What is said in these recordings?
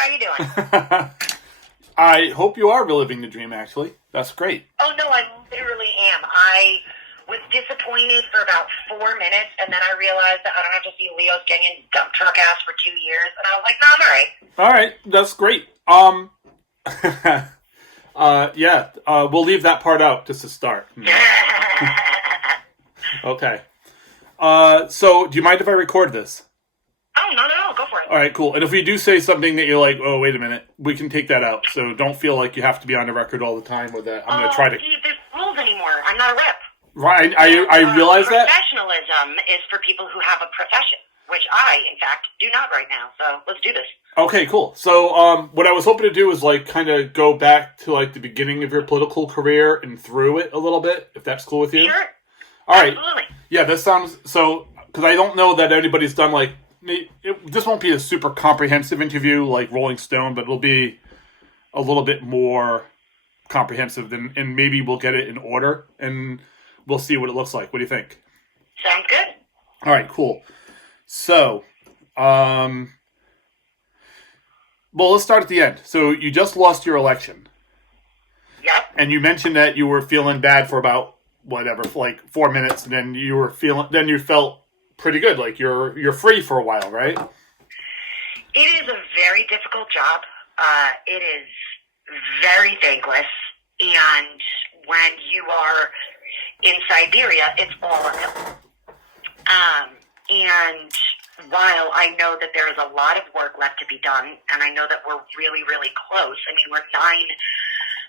How you doing? I hope you are reliving the dream, actually. That's great. Oh, no, I literally am. I was disappointed for about 4 minutes, and then I realized that I don't have to see Leo's Canyon dump truck ass for 2 years, and I was like, no, I'm all right. All right, that's great. We'll leave that part out just to start. Okay. So, do you mind if I record this? Oh, no, go for it. All right, cool. And if we do say something that you're like, oh, wait a minute, we can take that out. So don't feel like you have to be on the record all the time with that. I'm going to try to... See, there's rules anymore. I'm not a rep. Right, I realize that. Professionalism is for people who have a profession, which I, in fact, do not right now. So let's do this. Okay, cool. So what I was hoping to do is like kind of go back to like the beginning of your political career and through it a little bit, if that's cool with you. Sure. All right. Absolutely. Yeah, that sounds... So, because I don't know that anybody's done like... This won't be a super comprehensive interview like Rolling Stone, but it'll be a little bit more comprehensive than, and maybe we'll get it in order and we'll see what it looks like. What do you think? Sounds good. All right, cool. So, well, let's start at the end. So you just lost your election. Yep. And you mentioned that you were feeling bad for about whatever, for like 4 minutes, and then you felt pretty good, like you're free for a while, right? It is a very difficult job. It is very thankless, and when you are in Siberia, it's all uphill. And while I know that there is a lot of work left to be done, and I know that we're really, really close. I mean, we're 9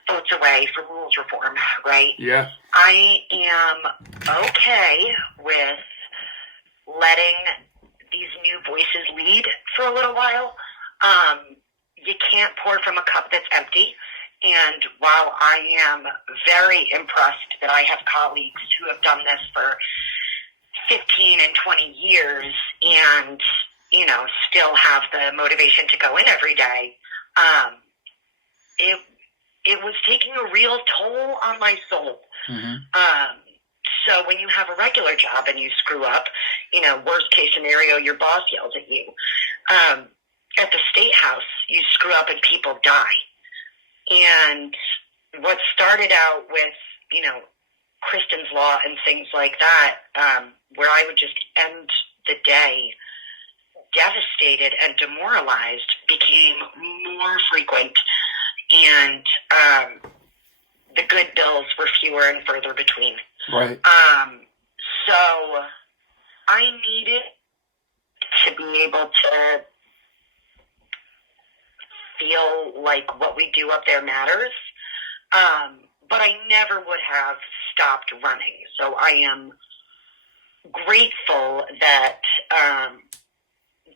votes away for rules reform, right? Yeah. I am okay with letting these new voices lead for a little while. You can't pour from a cup that's empty. And while I am very impressed that I have colleagues who have done this for 15 and 20 years and, you know, still have the motivation to go in every day, it was taking a real toll on my soul. Mm-hmm. So when you have a regular job and you screw up, you know, worst case scenario, your boss yells at you. At the State House, you screw up and people die. And what started out with, you know, Kristen's Law and things like that, where I would just end the day devastated and demoralized, became more frequent. And the good bills were fewer and further between. Right. So I needed to be able to feel like what we do up there matters. But I never would have stopped running. So I am grateful that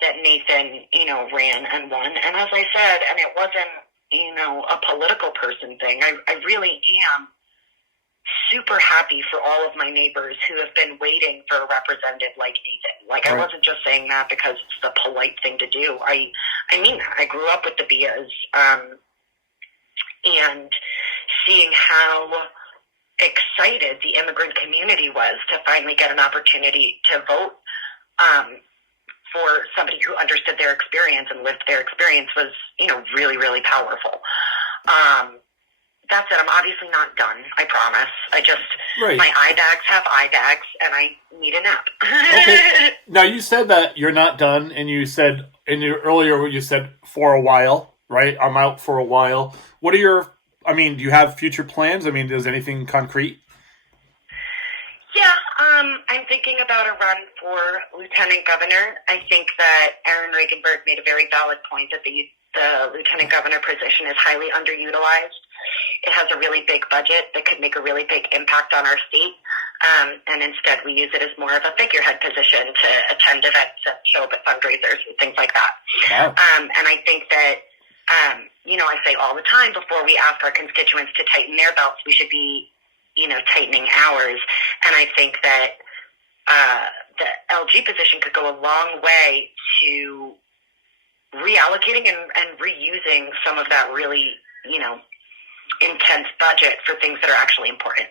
that Nathan, you know, ran and won. And as I said, and it wasn't, you know, a political person thing. I really am super happy for all of my neighbors who have been waiting for a representative like Nathan. Like, right. I wasn't just saying that because it's the polite thing to do. I mean that. I grew up with the Bias, and seeing how excited the immigrant community was to finally get an opportunity to vote for somebody who understood their experience and lived their experience was, you know, really, really powerful. That said, I'm obviously not done, I promise. Right. My eye bags have eye bags, and I need a nap. Okay. Now, you said that you're not done, and you said, earlier you said for a while, right? I'm out for a while. What are do you have future plans? I mean, is anything concrete? Yeah, I'm thinking about a run for lieutenant governor. I think that Aaron Regenberg made a very valid point that the lieutenant governor position is highly underutilized. It has a really big budget that could make a really big impact on our state, and instead we use it as more of a figurehead position to attend events and show up at fundraisers and things like that. Wow. And I think that, you know, I say all the time, before we ask our constituents to tighten their belts, we should be, you know, tightening ours. And I think that the LG position could go a long way to reallocating and reusing some of that really, you know, intense budget for things that are actually important.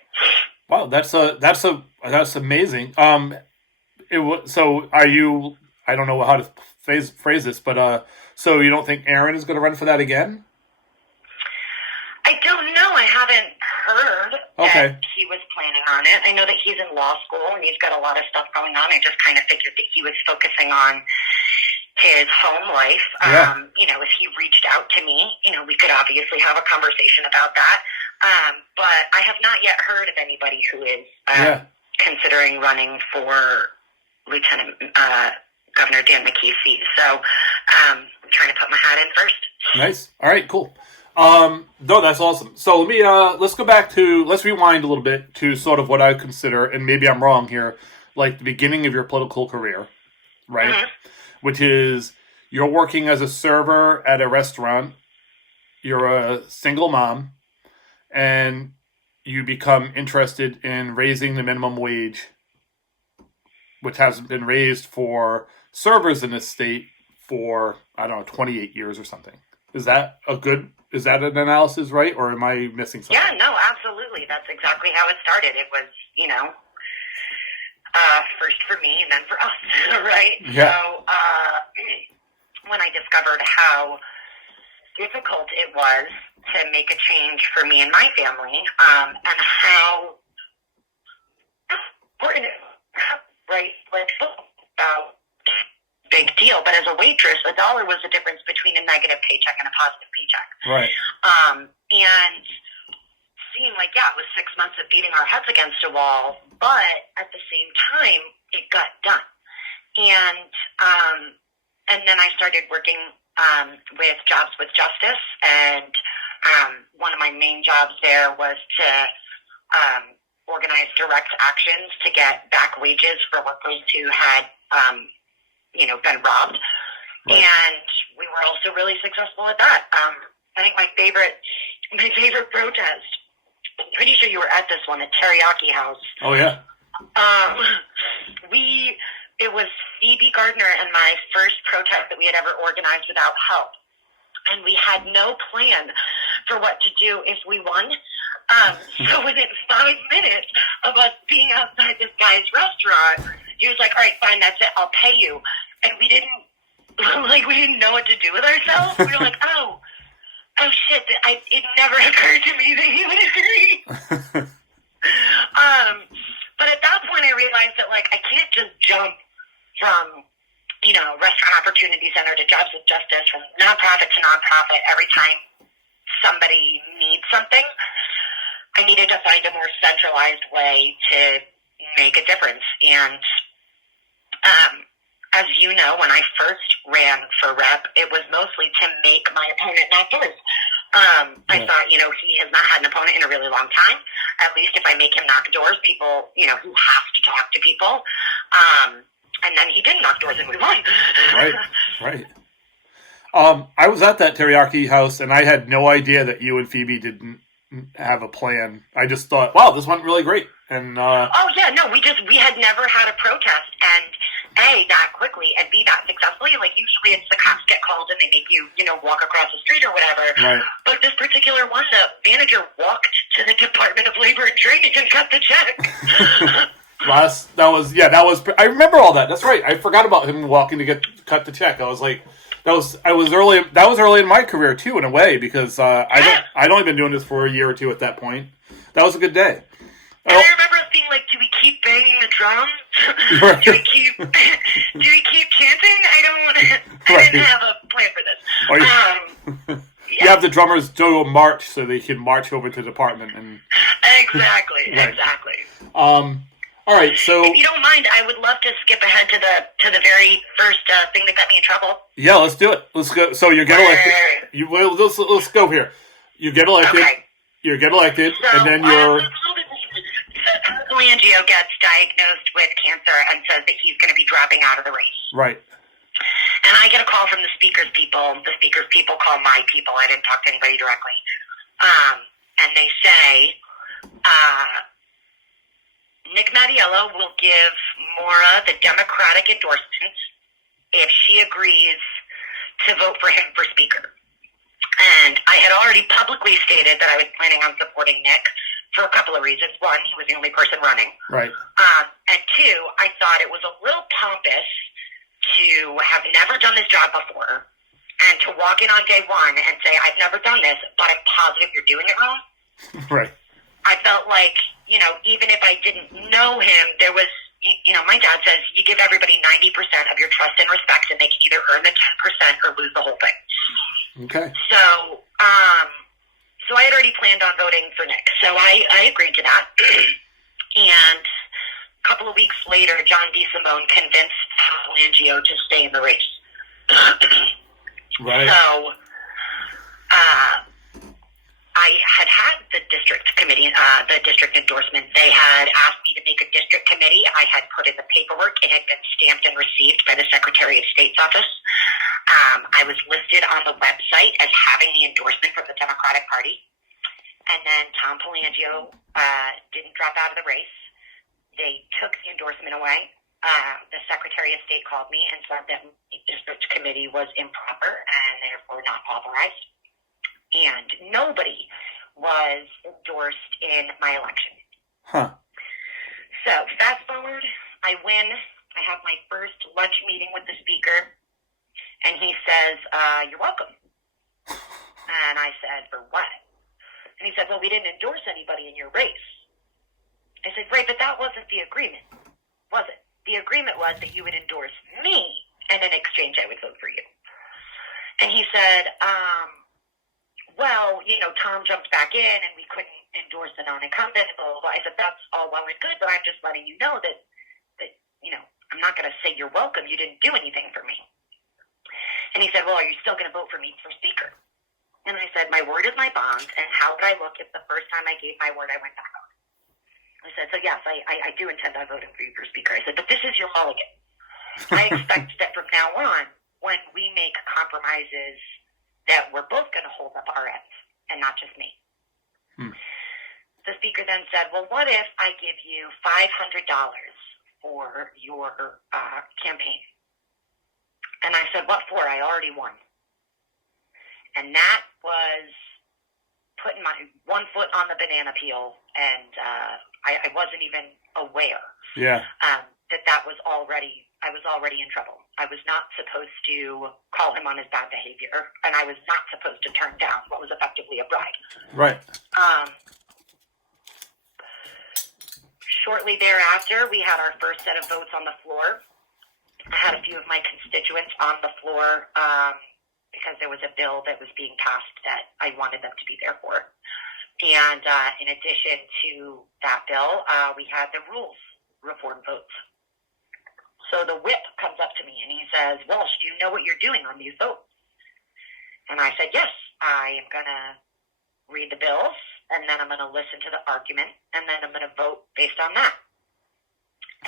Wow, that's amazing. So are you? I don't know how to phrase this, but So you don't think Aaron is going to run for that again? I don't know. I haven't heard that he was planning on it. I know that he's in law school and he's got a lot of stuff going on. I just kind of figured that he was focusing on his home life. You know, if he reached out to me, you know, we could obviously have a conversation about that. But I have not yet heard of anybody who is considering running for Lieutenant Governor Dan McKee's seat. So I'm trying to put my hat in first. Nice. All right, cool. No, that's awesome. So let me, let's rewind a little bit to sort of what I consider, and maybe I'm wrong here, like the beginning of your political career, right? Mm-hmm. Which is, you're working as a server at a restaurant, you're a single mom, and you become interested in raising the minimum wage, which hasn't been raised for servers in this state for, 28 years or something. Is that an analysis, right? Or am I missing something? Yeah, no, absolutely. That's exactly how it started. It was, you know, first for me and then for us, right? Yeah. So when I discovered how difficult it was to make a change for me and my family, and how important it was, right? Like, big deal. But as a waitress, $1 was the difference between a negative paycheck and a positive paycheck. Right. And seemed like, it was 6 months of beating our heads against a wall, but at the same time, it got done. And then I started working with Jobs with Justice, and one of my main jobs there was to organize direct actions to get back wages for workers who had been robbed. Right. And we were also really successful at that. I think my favorite protest, I'm pretty sure you were at this one, at Teriyaki House. Oh, yeah. It was Phoebe Gardner and my first protest that we had ever organized without help. And we had no plan for what to do if we won. So within 5 minutes of us being outside this guy's restaurant, he was like, all right, fine, that's it, I'll pay you. And we didn't know what to do with ourselves. We were like, oh shit, it never occurred to me that he would agree. But at that point I realized that, I can't just jump from, Restaurant Opportunity Center to Jobs with Justice, from nonprofit to nonprofit every time somebody needs something. I needed to find a more centralized way to make a difference. And as you know, when I first ran for rep, it was mostly to make my opponent knock doors. I thought, he has not had an opponent in a really long time. At least if I make him knock doors, people, who have to talk to people. And then he did knock doors and we won. Right. I was at that Teriyaki House, and I had no idea that you and Phoebe didn't have a plan. I just thought, wow, this went really great. And we had never had a protest, and A, that quickly, and B, that successfully. Usually it's the cops get called and they make you, walk across the street or whatever. Right. But this particular one, the manager walked to the Department of Labor and Training and cut the check. I remember all that. That's right. I forgot about him walking to cut the check. I was like, that was early in my career too, in a way, because I'd only been doing this for a year or two at that point. That was a good day. And I remember us being like, do we keep banging the drums? Right. do we keep chanting? I didn't have a plan for this. You have the drummers do a march so they can march over to the department. And Exactly. All right, so if you don't mind, I would love to skip ahead to the very first thing that got me in trouble. Yeah, let's do it. Let's go. So you get elected. Let's go here. You get elected. Okay. You get elected, So, and then you're. Colangio gets diagnosed with cancer and says that he's going to be dropping out of the race. Right. And I get a call from the speaker's people. The speaker's people call my people. I didn't talk to anybody directly. And they say, Nick Mattiello will give Moira the Democratic endorsement if she agrees to vote for him for speaker. And I had already publicly stated that I was planning on supporting Nick for a couple of reasons. One, he was the only person running. Right. And two, I thought it was a little pompous to have never done this job before And to walk in on day one and say, I've never done this, but I'm positive you're doing it wrong. Right. I felt like, even if I didn't know him, there was, my dad says you give everybody 90% of your trust and respect, and they can either earn the 10% or lose the whole thing. Okay. So, so I had already planned on voting for Nick. So I agreed to that. And a couple of weeks later, John DeSimone convinced Palangio to stay in the race. Right. So, I had the district committee, the district endorsement. They had asked me to make a district committee. I had put in the paperwork. It had been stamped and received by the Secretary of State's office. I was listed on the website as having the endorsement from the Democratic Party. And then Tom Palangio didn't drop out of the race. They took the endorsement away. The Secretary of State called me and said that the district committee was improper and therefore not authorized. And nobody was endorsed in my election. Huh. So fast forward, I win. I have my first lunch meeting with the speaker, and he says, you're welcome. And I said, for what? And he said, well, we didn't endorse anybody in your race. I said, right, but that wasn't the agreement, was it? The agreement was that you would endorse me, and in exchange I would vote for you. And he said, well, Tom jumped back in and we couldn't endorse the non-incumbent. Blah, blah, blah. I said, that's all well and good, but I'm just letting you know that I'm not going to say you're welcome. You didn't do anything for me. And he said, well, are you still going to vote for me for speaker? And I said, my word is my bond, and how would I look if the first time I gave my word I went back on it? I said, so yes, I do intend on voting for you for speaker. I said, but this is your mulligan. I expect that from now on, when we make compromises, that we're both going to hold up our ends, and not just me. The speaker then said, well, what if I give you $500 for your campaign? And I said, what for? I already won. And that was putting my one foot on the banana peel, and I wasn't even aware that was already, I was already in trouble. I was not supposed to call him on his bad behavior, and I was not supposed to turn down what was effectively a bribe. Right. Shortly thereafter, we had our first set of votes on the floor. I had a few of my constituents on the floor because there was a bill that was being passed that I wanted them to be there for. And in addition to that bill, we had the rules reform votes. So the whip comes up to me and he says, Walsh, do you know what you're doing on these votes? And I said, yes, I am going to read the bills, and then I'm going to listen to the argument, and then I'm going to vote based on that.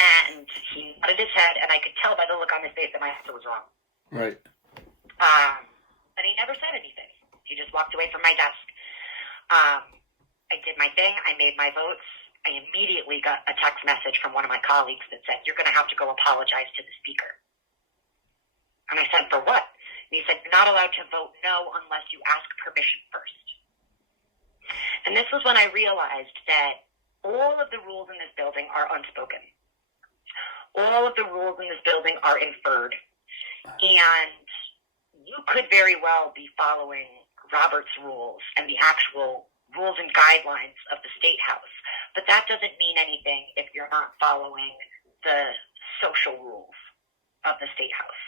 And he nodded his head, and I could tell by the look on his face that my answer was wrong. Right. And he never said anything. He just walked away from my desk. I did my thing. I made my votes. I immediately got a text message from one of my colleagues that said, you're going to have to go apologize to the speaker. And I said, for what? And he said, you're not allowed to vote no unless you ask permission first. And this was when I realized that all of the rules in this building are unspoken. All of the rules in this building are inferred. And you could very well be following Robert's rules and the actual rules and guidelines of the State House. But that doesn't mean anything if you're not following the social rules of the State House.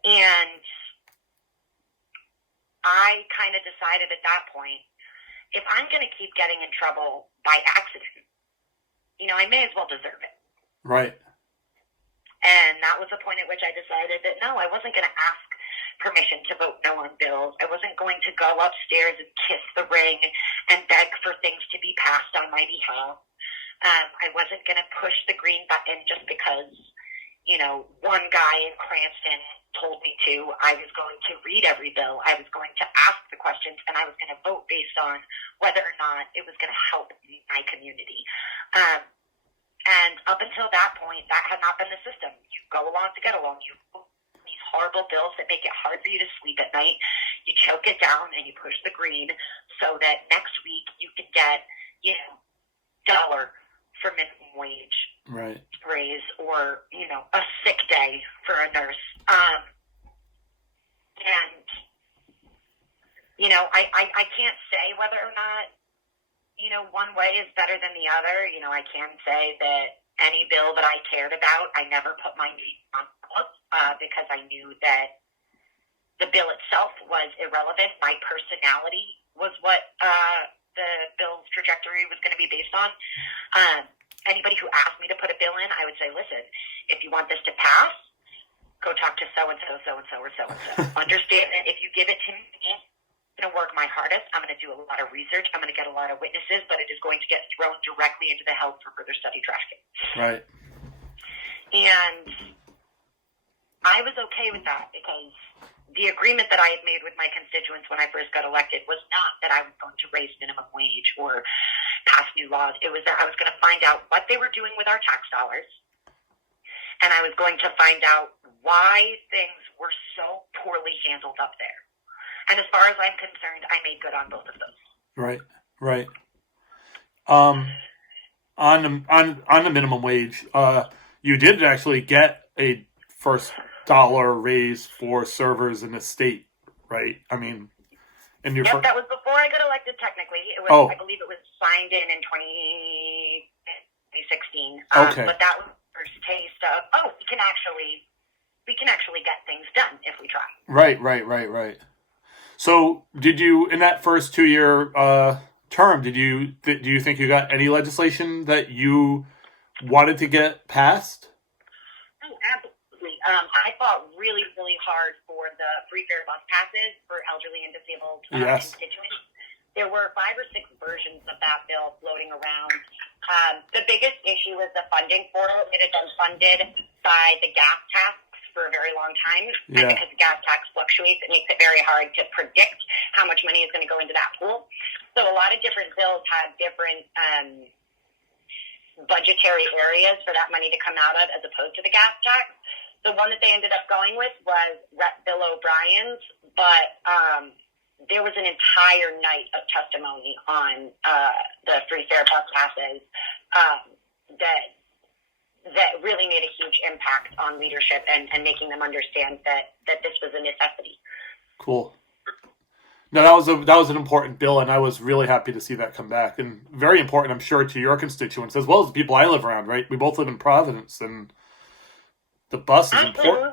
And I kind of decided at that point, if I'm going to keep getting in trouble by accident, I may as well deserve it. Right. And that was the point at which I decided that, no, I wasn't going to ask permission to vote no on bills. I wasn't going to go upstairs and kiss the ring and beg for things to be passed on my behalf. I wasn't going to push the green button just because, one guy in Cranston told me to. I was going to read every bill. I was going to ask the questions, and I was going to vote based on whether or not it was going to help my community. And up until that point, that had not been the system. You go along to get along. You vote these horrible bills that make it hard for you to sleep at night. You choke it down and you push the green so that next week you can get, dollar for minimum wage right. raise or, a sick day for a nurse. And, I can't say whether or not, one way is better than the other. I can say that any bill that I cared about, I never put my name on because I knew that the bill itself was irrelevant. My personality was what the bill's trajectory was going to be based on. Anybody who asked me to put a bill in, I would say, listen, if you want this to pass, go talk to so-and-so, so-and-so, or so-and-so. Understand that if you give it to me, I'm going to work my hardest. I'm going to do a lot of research. I'm going to get a lot of witnesses, but it is going to get thrown directly into the Health for Further Study drafting. Right. And I was okay with that because the agreement that I had made with my constituents when I first got elected was not that I was going to raise minimum wage or pass new laws. It was that I was going to find out what they were doing with our tax dollars, and I was going to find out why things were so poorly handled up there. And as far as I'm concerned, I made good on both of those. Right. On the minimum wage, you did actually get a first dollar raise for servers in the state, right? I mean, that was before I got elected. Technically, it was. I believe it was signed in 2016. Okay. But that was the first taste of we can actually get things done if we try. Right. So, did you, in that first 2-year term, do you think you got any legislation that you wanted to get passed? Oh, absolutely. I fought really, really hard for the free fare bus passes for elderly and disabled constituents. There were 5 or 6 versions of that bill floating around. The biggest issue was the funding for it. It had been funded by the gas tax for a very long time. Yeah. And because the gas tax fluctuates, it makes it very hard to predict how much money is going to go into that pool. So a lot of different bills had different budgetary areas for that money to come out of as opposed to the gas tax. The one that they ended up going with was Rep. Bill O'Brien's, but there was an entire night of testimony on the free fare bus passes that really made a huge impact on leadership and making them understand that this was a necessity. Cool. No, that was an important bill, and I was really happy to see that come back, and very important, I'm sure, to your constituents as well as the people I live around. Right, we both live in Providence, and the bus is important.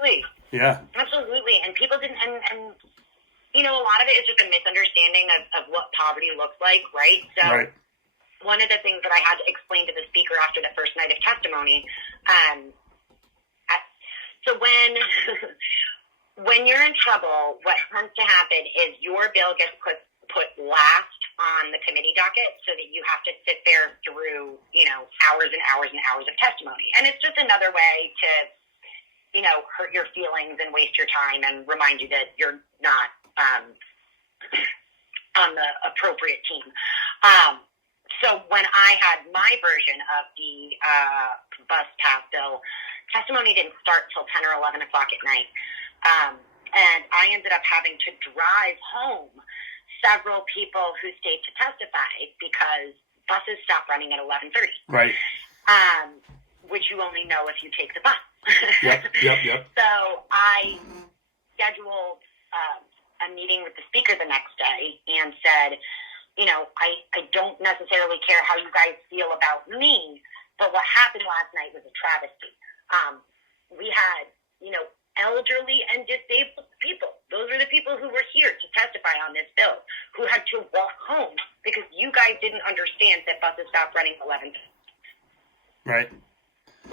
Yeah, absolutely. And people didn't, and a lot of it is just a misunderstanding of what poverty looks like, right? So. Right. One of the things that I had to explain to the speaker after the first night of testimony, so when you're in trouble, what tends to happen is your bill gets put last on the committee docket so that you have to sit there through, hours and hours and hours of testimony. And it's just another way to, hurt your feelings and waste your time and remind you that you're not on the appropriate team. So when I had my version of the bus pass bill, testimony didn't start till 10 or 11 o'clock at night. And I ended up having to drive home several people who stayed to testify because buses stopped running at 11:30. Right. Which you only know if you take the bus. Yep. So I scheduled a meeting with the speaker the next day and said, I don't necessarily care how you guys feel about me, but what happened last night was a travesty. We had, elderly and disabled people. Those are the people who were here to testify on this bill, who had to walk home because you guys didn't understand that buses stopped running 11. Right.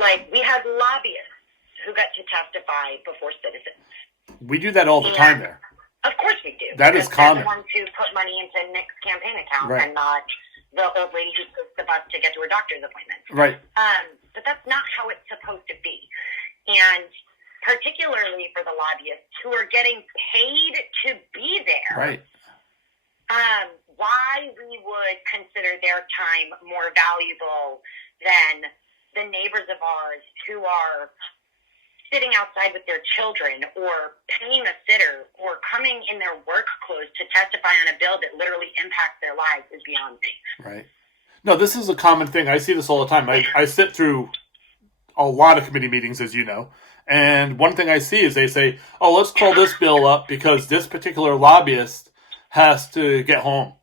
Like, we had lobbyists who got to testify before citizens. We do that all the time there. Of course we do. That is common. They're the ones who put money into Nick's campaign account right. and not the old lady who takes the bus to get to her doctor's appointment. Right. But that's not how it's supposed to be. And particularly for the lobbyists who are getting paid to be there. Right. Why we would consider their time more valuable than the neighbors of ours who are sitting outside with their children or paying a sitter or coming in their work clothes to testify on a bill that literally impacts their lives is beyond me. Right. No, this is a common thing. I see this all the time. I sit through a lot of committee meetings, as you know, And one thing I see is they say, oh, let's call this bill up because this particular lobbyist has to get home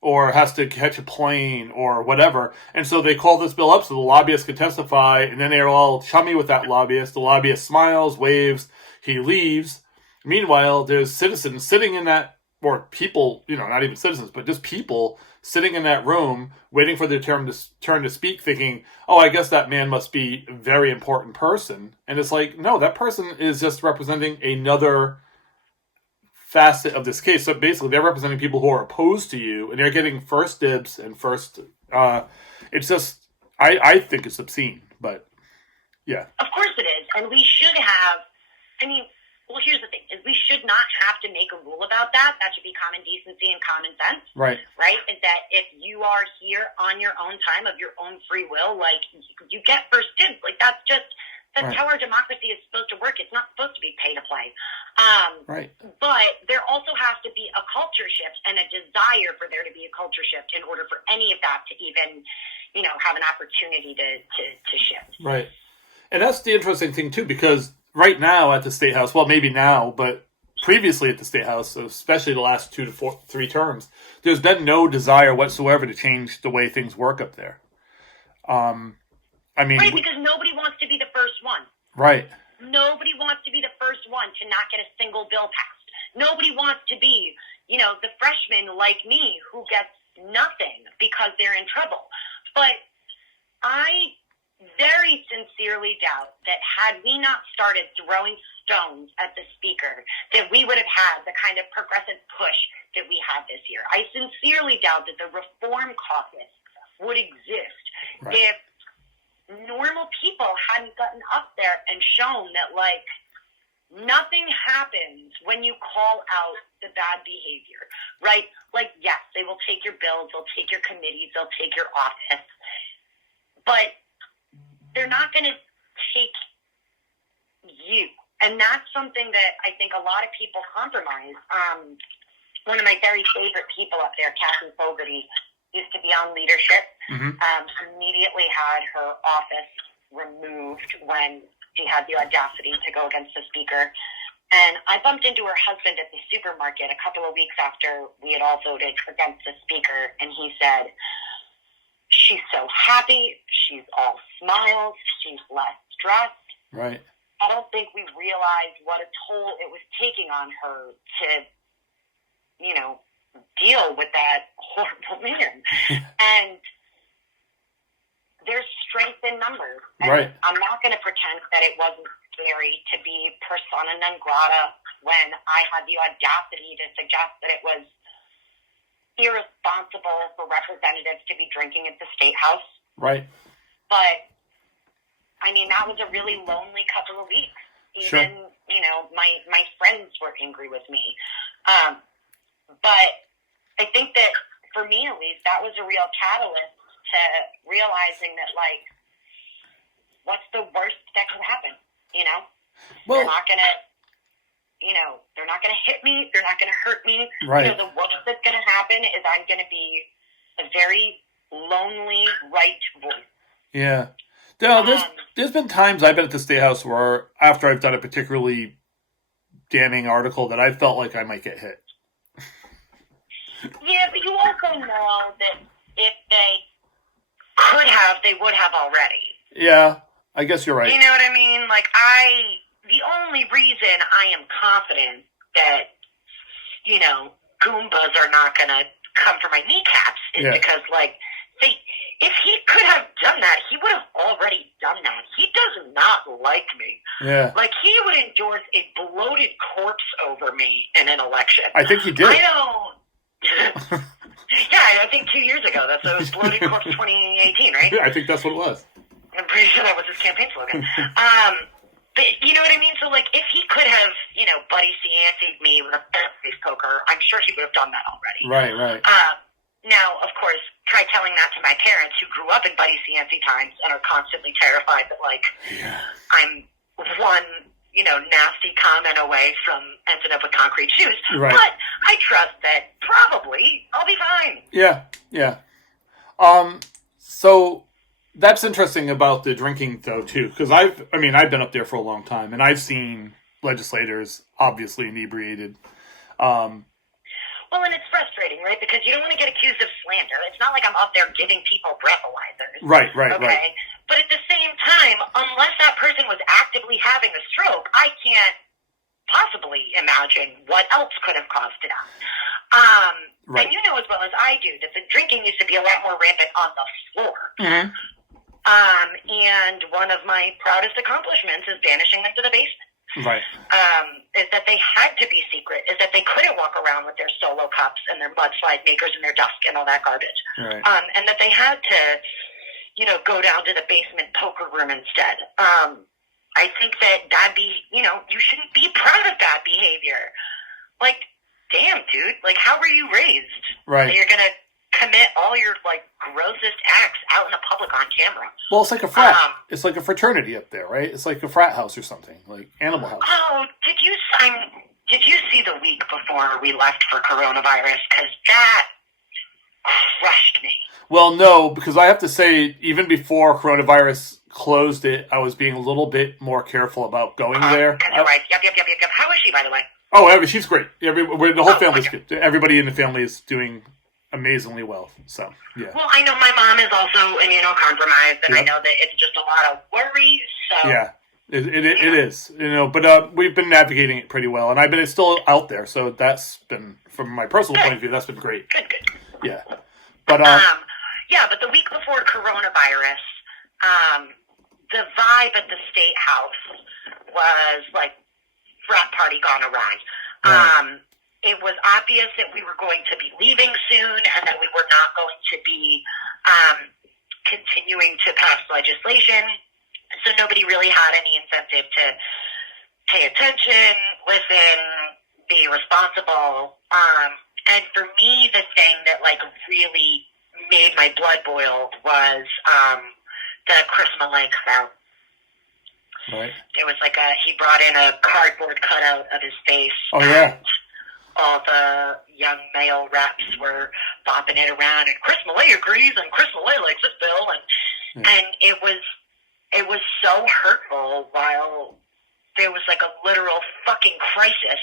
or has to catch a plane or whatever. And so they call this bill up so the lobbyist can testify, and then they're all chummy with that lobbyist. The lobbyist smiles, waves, he leaves. Meanwhile, there's citizens sitting in that, or people, not even citizens, but just people sitting in that room waiting for their turn to speak, thinking, oh, I guess that man must be a very important person. And it's like, no, that person is just representing another facet of this case. So basically, they're representing people who are opposed to you, and they're getting first dibs and first. It's just, I think it's obscene, but yeah. Of course it is, and we should have. Well, here's the thing: is we should not have to make a rule about that. That should be common decency and common sense. Right. Right. Is that if you are here on your own time of your own free will, like you get first dibs. Like that's right. How our democracy is supposed to work. It's not supposed to be pay to play. Right. But there also has to be a culture shift and a desire for there to be a culture shift in order for any of that to even, have an opportunity to shift. Right. And that's the interesting thing too, because right now at the State House, well, maybe now, but previously at the State House, especially the last 2 to 3 terms, there's been no desire whatsoever to change the way things work up there. Right, because nobody wants to be the first one. Right. Nobody wants to be the first one to not get a single bill passed. Nobody wants to be, the freshman like me who gets nothing because they're in trouble. But I very sincerely doubt that had we not started throwing stones at the speaker, that we would have had the kind of progressive push that we have this year. I sincerely doubt that the Reform Caucus would exist if normal people hadn't gotten up there and shown that, nothing happens when you call out the bad behavior, right? Yes, they will take your bills, they'll take your committees, they'll take your office, but they're not going to take you. And that's something that I think a lot of people compromise. One of my very favorite people up there, Kathy Fogarty, used to be on leadership. Mm-hmm. Immediately had her office removed when she had the audacity to go against the speaker. And I bumped into her husband at the supermarket a couple of weeks after we had all voted against the speaker, and he said, she's so happy, she's all smiles, she's less stressed. Right. I don't think we realized what a toll it was taking on her to, deal with that horrible man. And there's strength in numbers. And right. I'm not going to pretend that it wasn't scary to be persona non grata when I had the audacity to suggest that it was irresponsible for representatives to be drinking at the State House. Right. But, that was a really lonely couple of weeks. Even, sure. My friends were angry with me. But I think that, for me at least, that was a real catalyst to realizing that, what's the worst that could happen, Well, they're not going to, they're not going to hit me. They're not going to hurt me. Right. The worst that's going to happen is I'm going to be a very lonely right voice. Yeah. No, there's been times I've been at the State House where, after I've done a particularly damning article, that I felt like I might get hit. Yeah, but you also know that if they could have, they would have already. Yeah, I guess you're right. You know what I mean? The only reason I am confident that, Goombas are not going to come for my kneecaps is because, if he could have done that, he would have already done that. He does not like me. Yeah. He would endorse a bloated corpse over me in an election. I think he did. I don't. Yeah, I think 2 years ago. That's a bloated corpse 2018, right? Yeah, I think that's what it was. I'm pretty sure that was his campaign slogan. But you know what I mean? So, if he could have, Buddy Cianci'd me with a face poker, I'm sure he would have done that already. Right. Now, of course, try telling that to my parents who grew up in Buddy Cianci times and are constantly terrified that, I'm one, nasty comment away from ending up with concrete shoes. Right. But I trust that probably I'll be fine. Yeah. So That's interesting about the drinking, though, too, because I've been up there for a long time, and I've seen legislators obviously inebriated. Well, and it's frustrating, right? Because you don't want to get accused of slander. It's not like I'm up there giving people breathalyzers. Right. Okay? But at the same time, unless that person was actively having a stroke, I can't possibly imagine what else could have caused it. Right. And you know as well as I do that the drinking used to be a lot more rampant on the floor. Mm-hmm. And one of my proudest accomplishments is banishing them to the basement. Right. Is that they had to be secret, is that they couldn't walk around with their solo cups and their mudslide makers and their dusk and all that garbage. Right. And that they had to, go down to the basement poker room instead. I think that you shouldn't be proud of that behavior. Like, damn, dude, like, how were you raised? Right. That you're going to commit all your, like, grossest acts out in the public on camera. Well, it's like a frat. It's like a fraternity up there, right? It's like a frat house or something, like Animal House. Oh, did you see the week before we left for coronavirus? Because that crushed me. Well, no, because I have to say, even before coronavirus closed it, I was being a little bit more careful about going there. Because your wife, yep. How is she, by the way? Oh, she's great. The whole family's okay. good. Everybody in the family is doing amazingly well. So, yeah. Well, I know my mom is also immunocompromised, and Yep. I know that it's just a lot of worries. So Yeah, it is. But we've been navigating it pretty well, and it's still out there. So that's been, from my personal point of view, that's been great. Good. Yeah, but but the week before coronavirus, the vibe at the State House was like frat party gone awry. Right. It was obvious that we were going to be leaving soon and that we were not going to be continuing to pass legislation. So nobody really had any incentive to pay attention, listen, be responsible. And for me, the thing that like really made my blood boil was the Chris Millay cutout. right. There was like he brought in a cardboard cutout of his face. Oh, yeah. All the young male reps were bopping it around, and Chris Millay agrees, and Chris Millay likes this bill, and it was so hurtful. While there was like a literal fucking crisis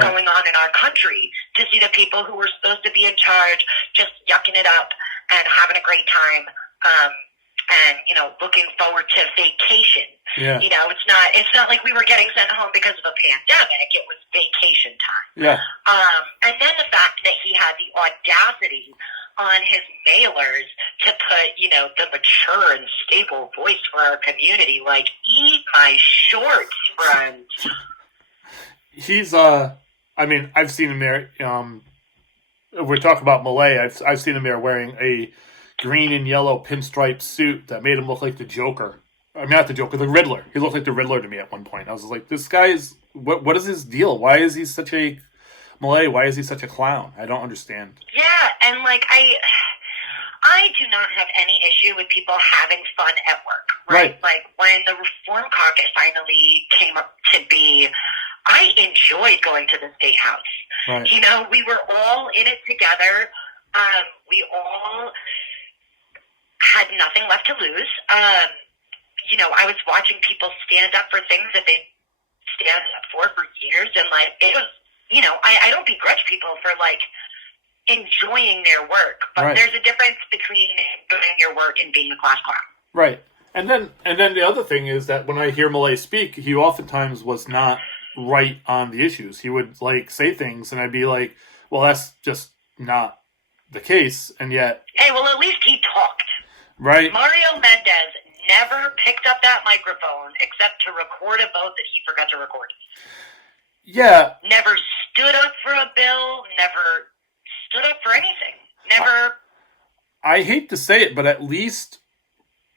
going on in our country, to see the people who were supposed to be in charge just yucking it up and having a great time, and looking forward to vacation. Yeah. It's not like we were getting sent home because of a pandemic. It was vacation time. Yeah. And then the fact that he had the audacity on his mailers to put, the mature and stable voice for our community. Like, eat my shorts, friend. He's I've seen him there. We're talking about Millay. I've seen him there wearing a green and yellow pinstripe suit that made him look like the Joker. I mean, not the Joker, the Riddler. He looked like the Riddler to me at one point. I was like, this guy is... What is his deal? Why is he such a... Millay, why is he such a clown? I don't understand. Yeah, and like, I do not have any issue with people having fun at work, right? Like, when the Reform Caucus finally came up to be, I enjoyed going to the State House. Right. We were all in it together. We all had nothing left to lose. I was watching people stand up for things that they stand up for years, and like, it was, I don't begrudge people for like enjoying their work, but there's a difference between enjoying your work and being a class clown. Right. And then the other thing is that when I hear Millay speak, he oftentimes was not right on the issues. He would like say things, and I'd be like, well, that's just not the case, and yet... Hey, well, at least he talked. Right. Mario Mendez never picked up that microphone except to record a vote that he forgot to record. Yeah. Never stood up for a bill, never stood up for anything. Never... I hate to say it, but at least,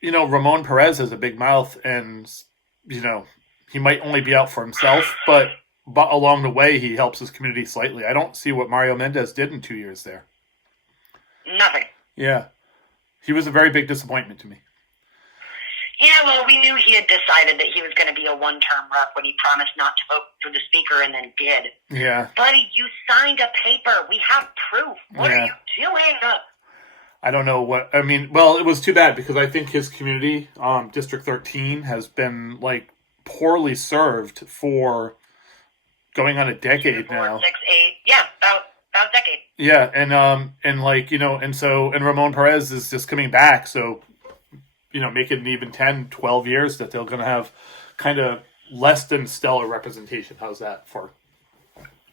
Ramon Perez has a big mouth, and, he might only be out for himself, but along the way, he helps his community slightly. I don't see what Mario Mendez did in 2 years there. Nothing. Yeah. He was a very big disappointment to me. Yeah, well, we knew he had decided that he was going to be a one-term rep when he promised not to vote for the speaker and then did. Yeah. Buddy, you signed a paper. We have proof. What are you doing? I don't know what I mean. Well, it was too bad because I think his community, District 13, has been like poorly served for going on a decade 4, now. 6, 8. Yeah, about a decade. Yeah, and like and Ramon Perez is just coming back, so make it even 10, 12 years that they're going to have kind of less than stellar representation. How's that for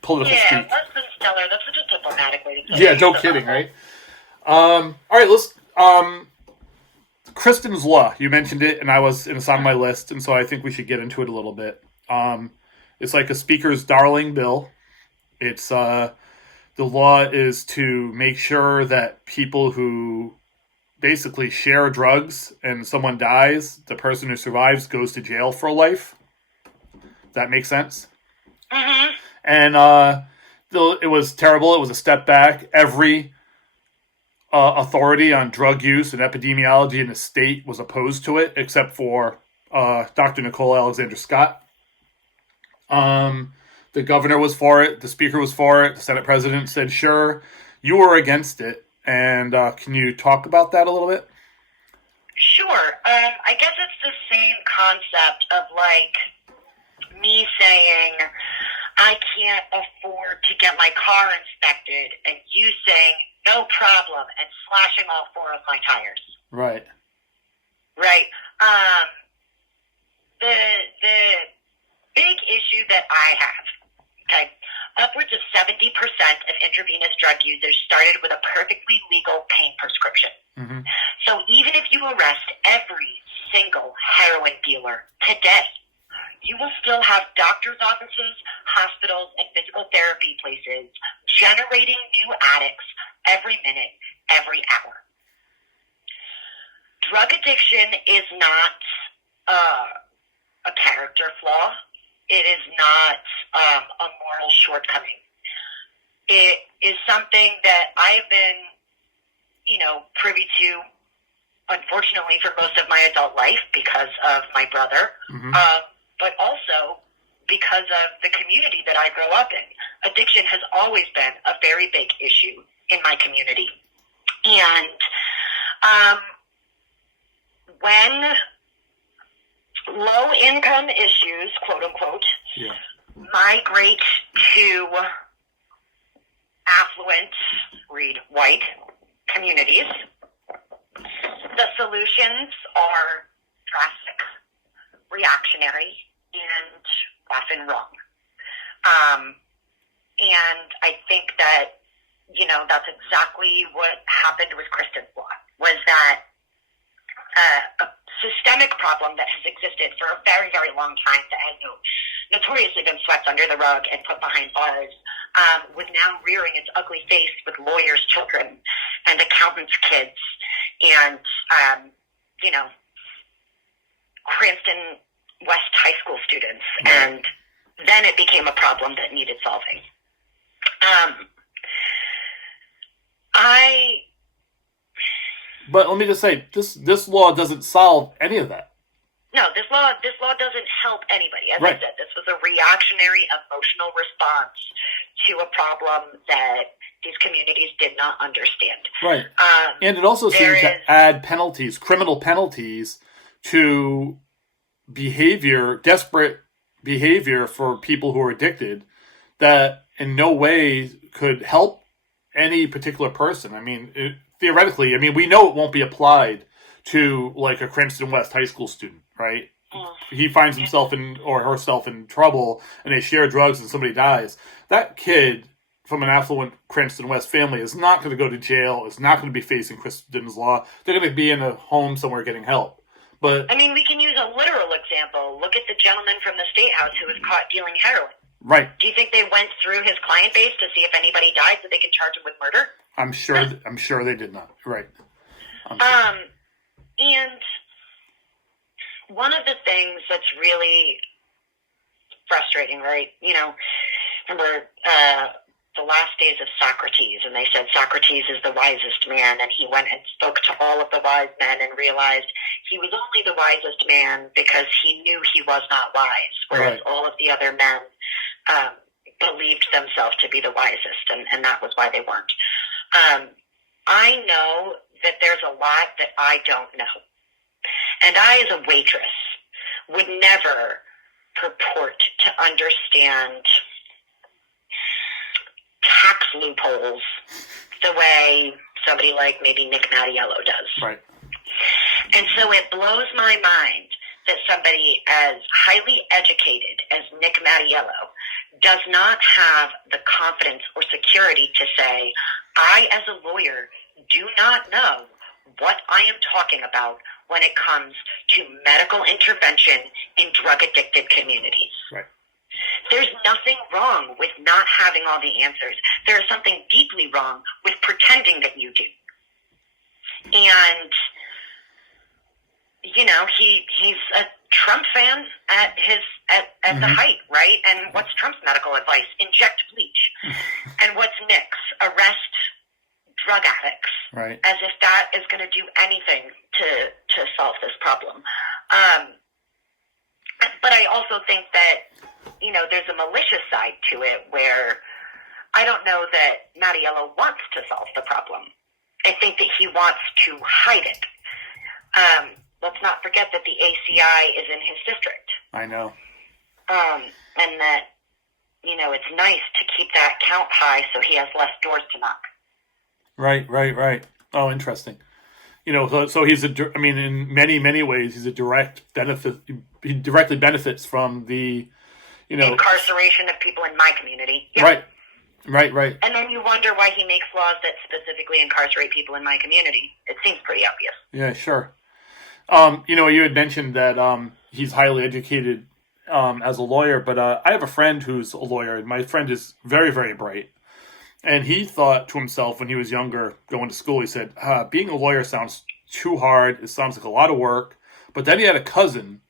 political speak? Yeah, less than stellar. That's such a diplomatic way to say Yeah, it. no kidding, right? All right, let's. Kristen's Law. You mentioned it, and it's on my list, and so I think we should get into it a little bit. It's like a speaker's darling bill. It's the law is to make sure that people who basically share drugs and someone dies, the person who survives goes to jail for life. That makes sense. Mm-hmm. And it was terrible. It was a step back. Every authority on drug use and epidemiology in the state was opposed to it, except for Dr. Nicole Alexander Scott. The governor was for it. The speaker was for it. The Senate president said, sure. You were against it. And can you talk about that a little bit? Sure. I guess it's the same concept of like me saying I can't afford to get my car inspected and you saying no problem and slashing all 4 of my tires. Right. Right. The big issue that I have, okay, upwards of 70% of intravenous drug users started with a perfectly legal pain prescription. Mm-hmm. So even if you arrest every single heroin dealer today, you will still have doctors' offices, hospitals, and physical therapy places generating new addicts every minute, every hour. Drug addiction is not a character flaw. It is not a moral shortcoming. It is something that I've been, privy to, unfortunately, for most of my adult life because of my brother, Mm-hmm. but also because of the community that I grew up in. Addiction has always been a very big issue in my community. And when low-income issues, quote-unquote, migrate to affluent, read white, communities, the solutions are drastic, reactionary, and often wrong. And I think that, that's exactly what happened with Kristen's Law, was that a systemic problem that has existed for a very, very long time that has notoriously been swept under the rug and put behind bars, was now rearing its ugly face with lawyers' children and accountants' kids and, Cranston West High School students. Right. And then it became a problem that needed solving. But let me just say, this law doesn't solve any of that. No, this law doesn't help anybody. As right. I said, this was a reactionary, emotional response to a problem that these communities did not understand. Right. And it also seems to add penalties, criminal penalties, to desperate behavior for people who are addicted that in no way could help any particular person. I mean, theoretically, we know it won't be applied to like a Cranston West high school student, right? He finds himself or herself in trouble and they share drugs and somebody dies. That kid from an affluent Cranston West family is not going to go to jail, is not going to be facing Kristen's Law. They're going to be in a home somewhere getting help. But we can use a literal example. Look at the gentleman from the State House who was caught dealing heroin. Right. Do you think they went through his client base to see if anybody died so they could charge him with murder? I'm sure they did not. Right. And one of the things that's really frustrating, right? Remember the last days of Socrates, and they said Socrates is the wisest man, and he went and spoke to all of the wise men and realized he was only the wisest man because he knew he was not wise, whereas all of the other men believed themselves to be the wisest, and that was why they weren't. I know that there's a lot that I don't know. And I, as a waitress, would never purport to understand tax loopholes the way somebody like maybe Nick Mattiello does. Right. And so it blows my mind that somebody as highly educated as Nick Mattiello does not have the confidence or security to say, I, as a lawyer, do not know what I am talking about when it comes to medical intervention in drug-addicted communities. Right. There's nothing wrong with not having all the answers. There is something deeply wrong with pretending that you do. And, you know, he's a Trump fan at the height, right? And what's Trump's medical advice? Inject bleach. And what's Nick's? Arrest drug addicts. Right. As if that is going to do anything to solve this problem. But I also think that, you know, there's a malicious side to it where I don't know that Mattiello wants to solve the problem. I think that he wants to hide it. Let's not forget that the ACI is in his district. I know. And that, you know, it's nice to keep that count high so he has less doors to knock. Right. Oh, interesting. You know, so he's in many ways, he's a direct benefit. He directly benefits from the, you know, incarceration of people in my community. Yep. Right. And then you wonder why he makes laws that specifically incarcerate people in my community. It seems pretty obvious. Yeah, sure. You know, you had mentioned that he's highly educated as a lawyer, but I have a friend who's a lawyer, and my friend is very, very bright. And he thought to himself when he was younger, going to school, he said, being a lawyer sounds too hard. It sounds like a lot of work. But then he had a cousin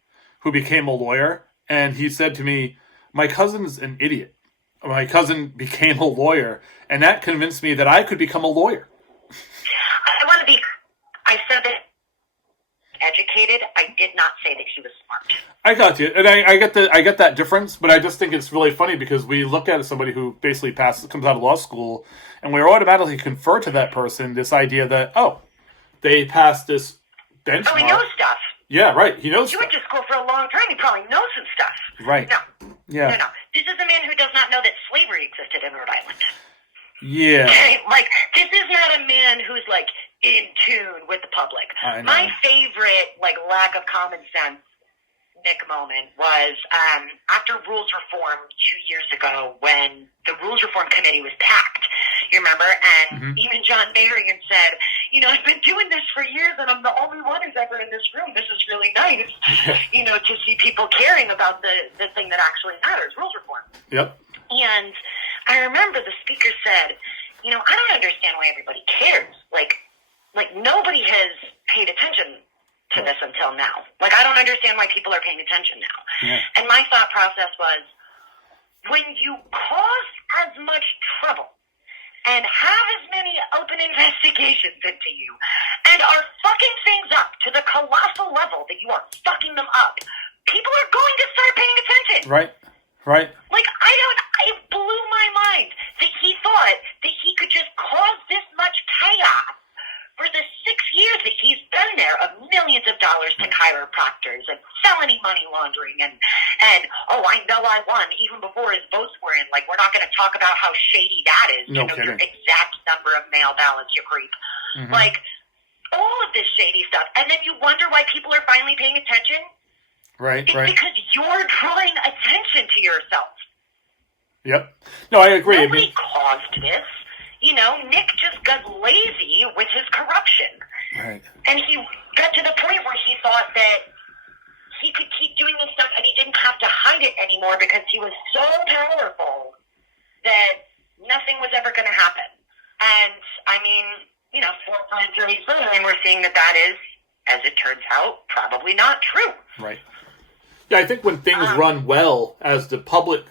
who became a lawyer, and he said to me, my cousin's an idiot. My cousin became a lawyer, and that convinced me that I could become a lawyer. I said that educated. I did not say that he was smart. I got you, and I get that difference, but I just think it's really funny because we look at somebody who basically comes out of law school, and we automatically confer to that person this idea that, they passed this benchmark. Oh, he knows stuff. Yeah, right. He knows. He went to school for a long time. He probably knows some stuff. Right. No. Yeah. No. This is a man who does not know that slavery existed in Rhode Island. Yeah. Okay? Like, this is not a man who's, like, in tune with the public. I know. My favorite, like, lack of common sense Nick moment was after rules reform 2 years ago when the Rules Reform Committee was packed. You remember? And even John Marion said, you know, I've been doing this for years and I'm the only one who's ever in this room. This is really nice, you know, to see people caring about the thing that actually matters, rules reform. Yep. And I remember the speaker said, you know, I don't understand why everybody cares. Like nobody has paid attention to this until now. Like, I don't understand why people are paying attention now. Yeah. And my thought process was, when you cause as much trouble and have as many open investigations into you and are fucking things up to the colossal level that you are fucking them up, people are going to start paying attention. Right. Like, it blew my mind that he thought that he could just cause this much chaos for the 6 years that he's been there of millions of dollars to chiropractors and felony money laundering and I know I won even before his votes were in. Like, we're not going to talk about how shady that is. No you know, kidding. Your exact number of mail ballots, you creep. Like, all of this shady stuff. And then you wonder why people are finally paying attention. Right. It's because you're drawing attention to yourself. Yep. No, I agree. Nobody caused this. You know, Nick just got lazy with his corruption. Right. And he got to the point where he thought that he could keep doing this stuff and he didn't have to hide it anymore because he was so powerful that nothing was ever going to happen. And, I mean, you know, 4 or 5 years later, and we're seeing that is, as it turns out, probably not true. Right. Yeah, I think when things run well, as the public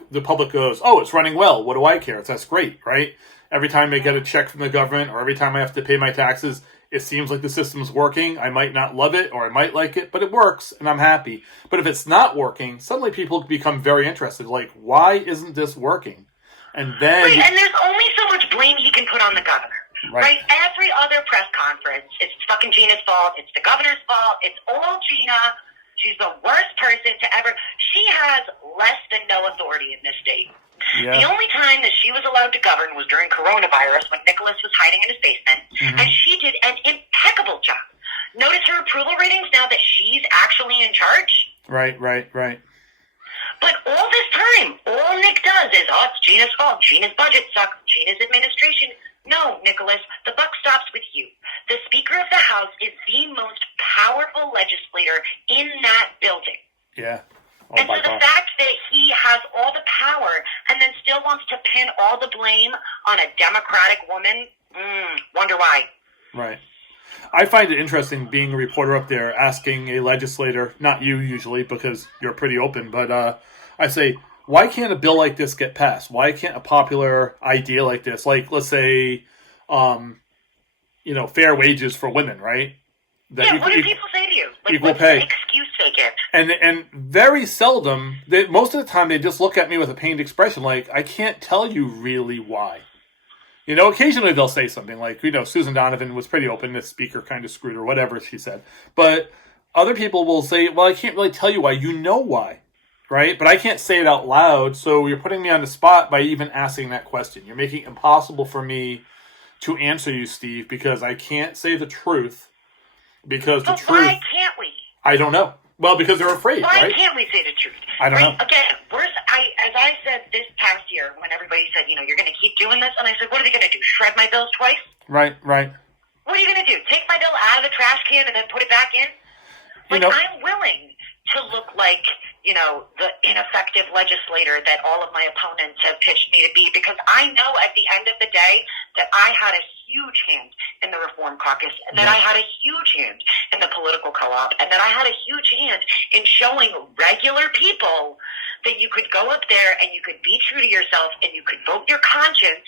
goes, oh, it's running well, what do I care? That's great, right? Every time I get a check from the government or every time I have to pay my taxes, it seems like the system's working. I might not love it or I might like it, but it works and I'm happy. But if it's not working, suddenly people become very interested. Like, why isn't this working? And then... Right, and there's only so much blame he can put on the governor. Right? Every other press conference, it's fucking Gina's fault. It's the governor's fault. It's all Gina. She's the worst person to ever. She has less than no authority in this state. Yeah. The only time that she was allowed to govern was during coronavirus when Nicholas was hiding in his basement, and she did an impeccable job. Notice her approval ratings now that she's actually in charge. Right. But all this time, all Nick does is, it's Gina's fault. Gina's budget sucks. Gina's administration. No, Nicholas, the buck stops with you. The Speaker of the House is the most powerful legislator in that building. Yeah. And so the fact that he has all the power and then still wants to pin all the blame on a Democratic woman, wonder why. Right. I find it interesting being a reporter up there asking a legislator, not you usually because you're pretty open, but I say, why can't a bill like this get passed? Why can't a popular idea like this, like let's say, fair wages for women, right? What do people say to you? Like, equal what's pay. the excuse they give? And very seldom, most of the time they just look at me with a pained expression, like, I can't tell you really why. Occasionally they'll say something like, Susan Donovan was pretty open, the speaker kind of screwed her, whatever she said. But other people will say, well, I can't really tell you why. You know why, right? But I can't say it out loud, so you're putting me on the spot by even asking that question. You're making it impossible for me to answer you, Steve, because I can't say the truth. Because the truth... why can't we? I don't know. Well, because they're afraid, Why right? can't we say the truth? I don't know. Again, as I said this past year, when everybody said, you're going to keep doing this, and I said, what are they going to do, shred my bills twice? Right. What are you going to do, take my bill out of the trash can and then put it back in? I'm willing to look like, the ineffective legislator that all of my opponents have pitched me to be, because I know at the end of the day that I had a huge hand in the Reform Caucus, and that I had a huge hand in the political co-op, and that I had a huge hand in showing regular people that you could go up there and you could be true to yourself and you could vote your conscience,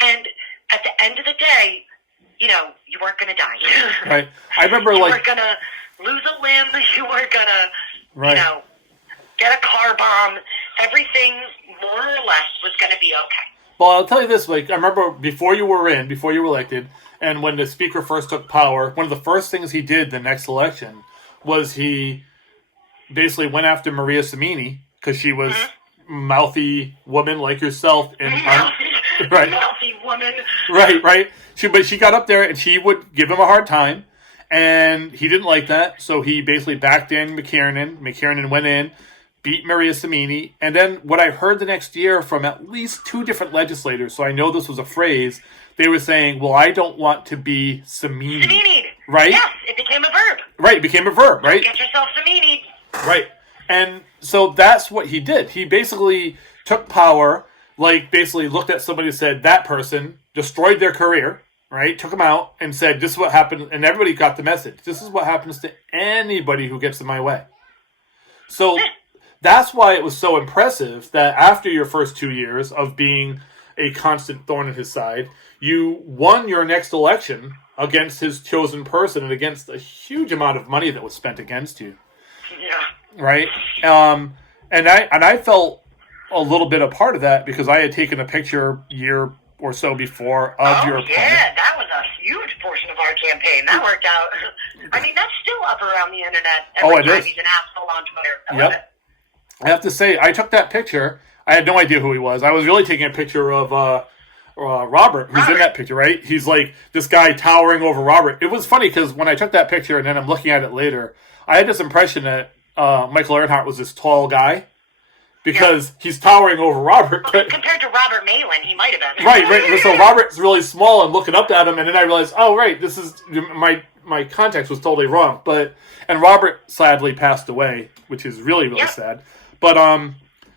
and at the end of the day, you weren't going to die. Right. I remember you weren't going to lose a limb. You weren't going to, get a car bomb. Everything, more or less, was going to be okay. Well, I'll tell you this, I remember before you were elected, and when the speaker first took power, one of the first things he did the next election was he basically went after Maria Samini, because she was mouthy woman like yourself. Mouthy woman. Right. But she got up there, and she would give him a hard time, and he didn't like that, so he basically backed in McKiernan. McKiernan went in, beat Maria Samini, and then what I heard the next year from at least 2 different legislators, so I know this was a phrase, they were saying, well, I don't want to be Samini. Samini'd. Right? Yes, it became a verb. Right, it became a verb, right? Get yourself Samini'd. Right. And so that's what he did. He basically took power, basically looked at somebody and said, that person destroyed their career, right? Took them out and said, this is what happened, and everybody got the message. This is what happens to anybody who gets in my way. So... that's why it was so impressive that after your first 2 years of being a constant thorn in his side, you won your next election against his chosen person and against a huge amount of money that was spent against you. Yeah. Right? And I felt a little bit a part of that because I had taken a picture year or so before of your opponent. Yeah, that was a huge portion of our campaign. That worked out. I mean, that's still up around the internet every time he's an asshole on Twitter. I love it. I have to say, I took that picture. I had no idea who he was. I was really taking a picture of Robert, who's in that picture, right? He's like this guy towering over Robert. It was funny because when I took that picture and then I'm looking at it later, I had this impression that Michael Earnhardt was this tall guy because he's towering over Robert. Well, compared to Robert Malin, he might have been. Right. So Robert's really small and looking up at him, and then I realized, oh, right, this is my context was totally wrong. And Robert sadly passed away, which is really, really sad. But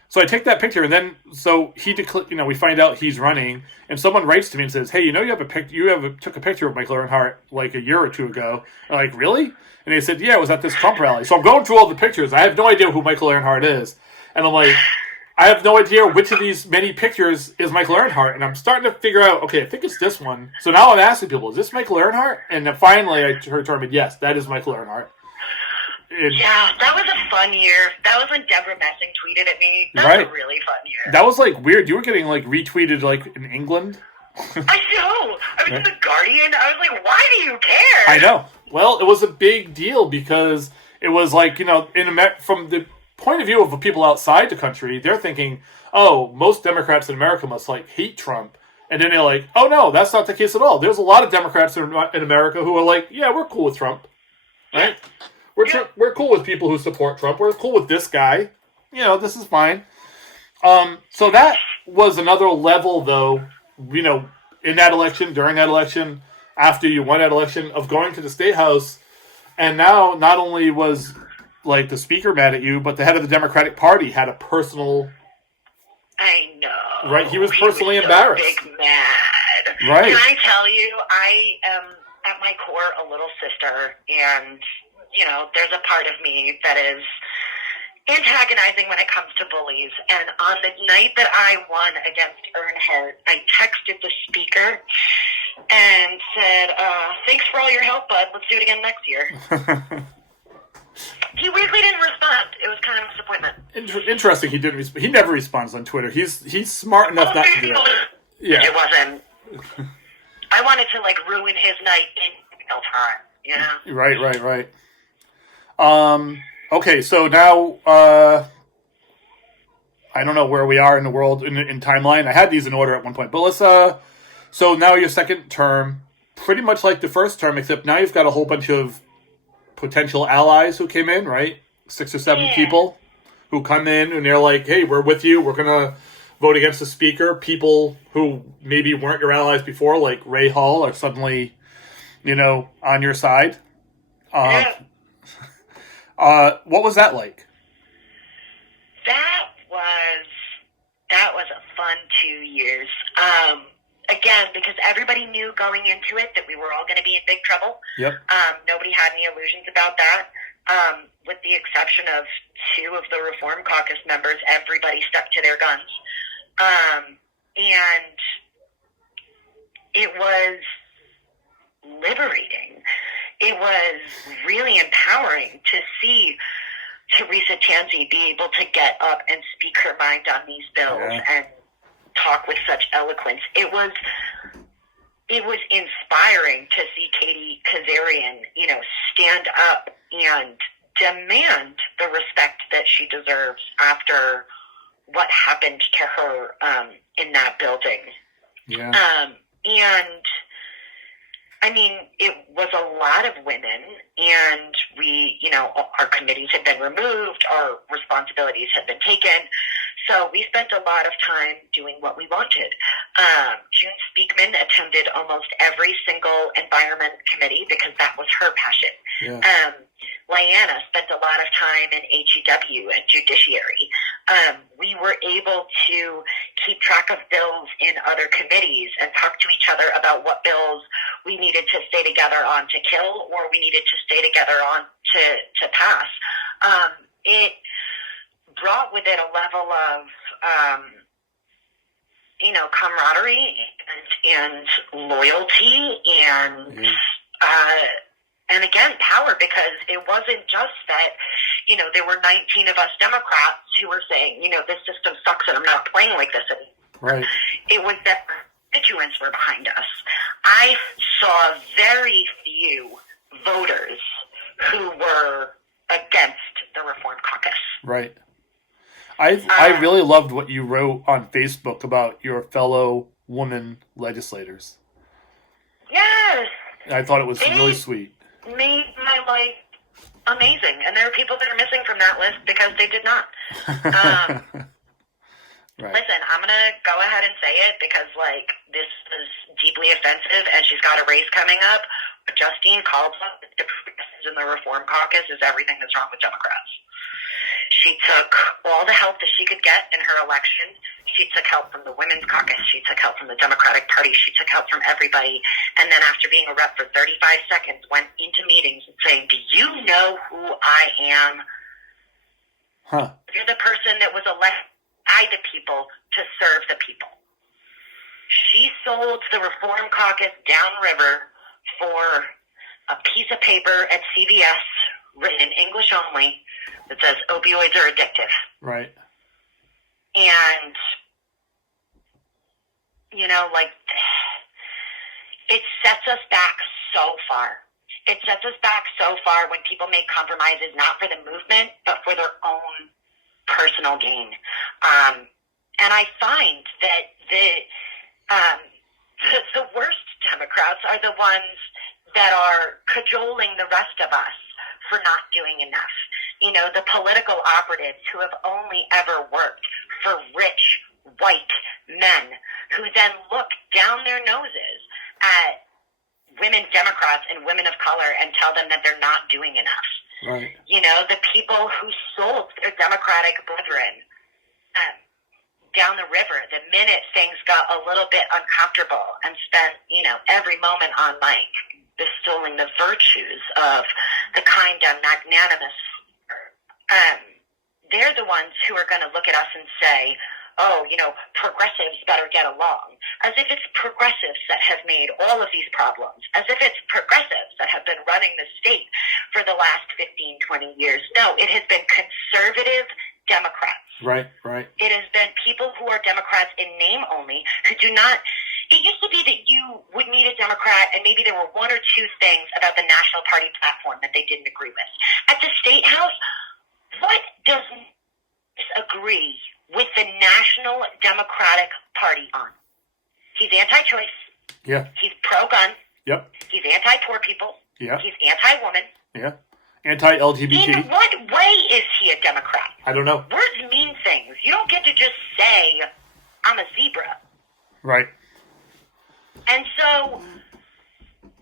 so I take that picture, and then so he we find out he's running, and someone writes to me and says, "Hey, you took a picture of Michael Earnhardt like a year or 2 ago." I'm like, really? And they said, "Yeah, it was at this Trump rally." So I'm going through all the pictures. I have no idea who Michael Earnhardt is, and I'm like, I have no idea which of these many pictures is Michael Earnhardt, and I'm starting to figure out. Okay, I think it's this one. So now I'm asking people, "Is this Michael Earnhardt?" And then finally, I determined, yes, that is Michael Earnhardt. Yeah, that was a fun year. That was when Deborah Messing tweeted at me. That was a really fun year. That was weird. You were getting retweeted in England. I know. I was in The Guardian. I was like, why do you care? I know. Well, it was a big deal because it was like, from the point of view of the people outside the country, they're thinking, oh, most Democrats in America must like hate Trump. And then they're like, oh no, that's not the case at all. There's a lot of Democrats in America who are like, yeah, we're cool with Trump. Right? We're cool with people who support Trump. We're cool with this guy. This is fine. So that was another level, though, in that election, during that election, after you won that election, of going to the State House. And now, not only was, like, the speaker mad at you, but the head of the Democratic Party had a personal... I know. Right? He was personally embarrassed. Big mad. Right. Can I tell you, I am, at my core, a little sister, and, there's a part of me that is antagonizing when it comes to bullies. And on the night that I won against Earnhardt, I texted the speaker and said, thanks for all your help, bud. Let's do it again next year. He weirdly didn't respond. It was kind of a disappointment. Interesting. He didn't. He never responds on Twitter. He's smart enough not to do it. Yeah. It wasn't. I wanted to ruin his night in real time. Right. Okay, so now I don't know where we are in the world in timeline. I had these in order at one point, but let's. So now your second term, pretty much like the first term, except now you've got a whole bunch of potential allies who came in, right? 6 or 7 people who come in and they're like, "Hey, we're with you. We're gonna vote against the speaker." People who maybe weren't your allies before, like Ray Hall, are suddenly, on your side. What was that like? That was a fun 2 years. Again, because everybody knew going into it that we were all going to be in big trouble. Yep. Nobody had any illusions about that. With the exception of 2 of the Reform Caucus members, everybody stuck to their guns. And it was liberating. It was really empowering to see Teresa Tansey be able to get up and speak her mind on these bills and talk with such eloquence. It was inspiring to see Katie Kazarian, stand up and demand the respect that she deserves after what happened to her in that building. Yeah. And I mean, it was a lot of women, and we, our committees had been removed, our responsibilities had been taken, so we spent a lot of time doing what we wanted. June Speakman attended almost every single environment committee because that was her passion. Yeah. Lyanna spent a lot of time in HEW and Judiciary. We were able to keep track of bills in other committees and talk to each other about what bills we needed to stay together on to kill or we needed to stay together on to pass. It brought with it a level of, camaraderie and loyalty and again, power, because it wasn't just that, there were 19 of us Democrats who were saying, this system sucks and I'm not playing like this anymore. Right. It was that constituents were behind us. I saw very few voters who were against the Reform Caucus. Right. I really loved what you wrote on Facebook about your fellow woman legislators. Yes. I thought it was really sweet. Made my life amazing. And there are people that are missing from that list because they did not. Right. Listen, I'm going to go ahead and say it because, this is deeply offensive and she's got a race coming up. Justine Caldwell in the Reform Caucus is everything that's wrong with Democrats. She took all the help that she could get in her election. She took help from the Women's Caucus. She took help from the Democratic Party. She took help from everybody. And then after being a rep for 35 seconds, went into meetings and saying, do you know who I am? Huh. You're the person that was elected by the people to serve the people. She sold the Reform Caucus downriver for a piece of paper at CVS written in English only that says opioids are addictive. Right. And like, it sets us back so far. It sets us back so far when people make compromises not for the movement, but for their own personal gain. And I find that the worst Democrats are the ones that are cajoling the rest of us for not doing enough. The political operatives who have only ever worked for rich, white men who then look down their noses at women Democrats and women of color and tell them that they're not doing enough. Right. The people who sold their Democratic brethren down the river the minute things got a little bit uncomfortable and spent, every moment on, like, bestowing the virtues of the kind and magnanimous. They're the ones who are going to look at us and say, oh, progressives better get along, as if it's progressives that have made all of these problems, as if it's progressives that have been running the state for the last 15, 20 years. No, it has been conservative Democrats. Right. It has been people who are Democrats in name only, who do not. It used to be that you would meet a Democrat and maybe there were one or two things about the National Party platform that they didn't agree with. At the State House, what does disagree with the National Democratic Party on? He's anti-choice. Yeah. He's pro-gun. Yep. He's anti-poor people. Yeah. He's anti-woman. Yeah. Anti-LGBT. In what way is he a Democrat? I don't know. Words mean things. You don't get to just say, I'm a zebra. Right. And so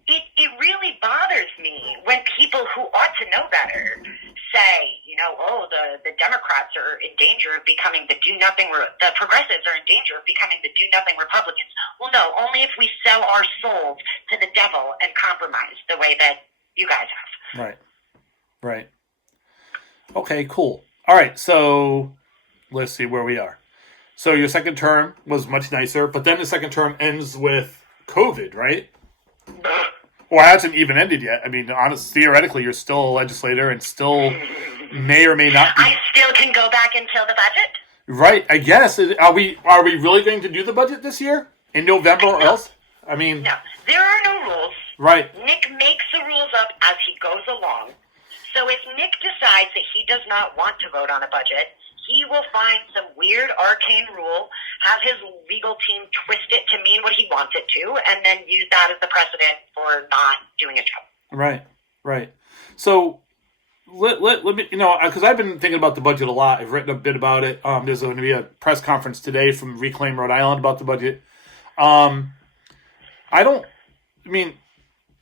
it really bothers me when people who ought to know better say, the Democrats are in danger of becoming the progressives are in danger of becoming the do-nothing Republicans. Well, no, only if we sell our souls to the devil and compromise the way that you guys have. Right. Okay, cool. All right, so let's see where we are. So your second term was much nicer, but then the second term ends with COVID, right? Or it hasn't even ended yet. I mean, theoretically, you're still a legislator and still may or may not be. I still can go back until the budget? Right, I guess. Are we really going to do the budget this year? In November or else? I mean... No, there are no rules. Right. Nick makes the rules up as he goes along. So if Nick decides that he does not want to vote on a budget, he will find some weird arcane rule, have his legal team twist it to mean what he wants it to, and then use that as the precedent for not doing a job. Right. So let me, because I've been thinking about the budget a lot. I've written a bit about it. There's going to be a press conference today from Reclaim Rhode Island about the budget.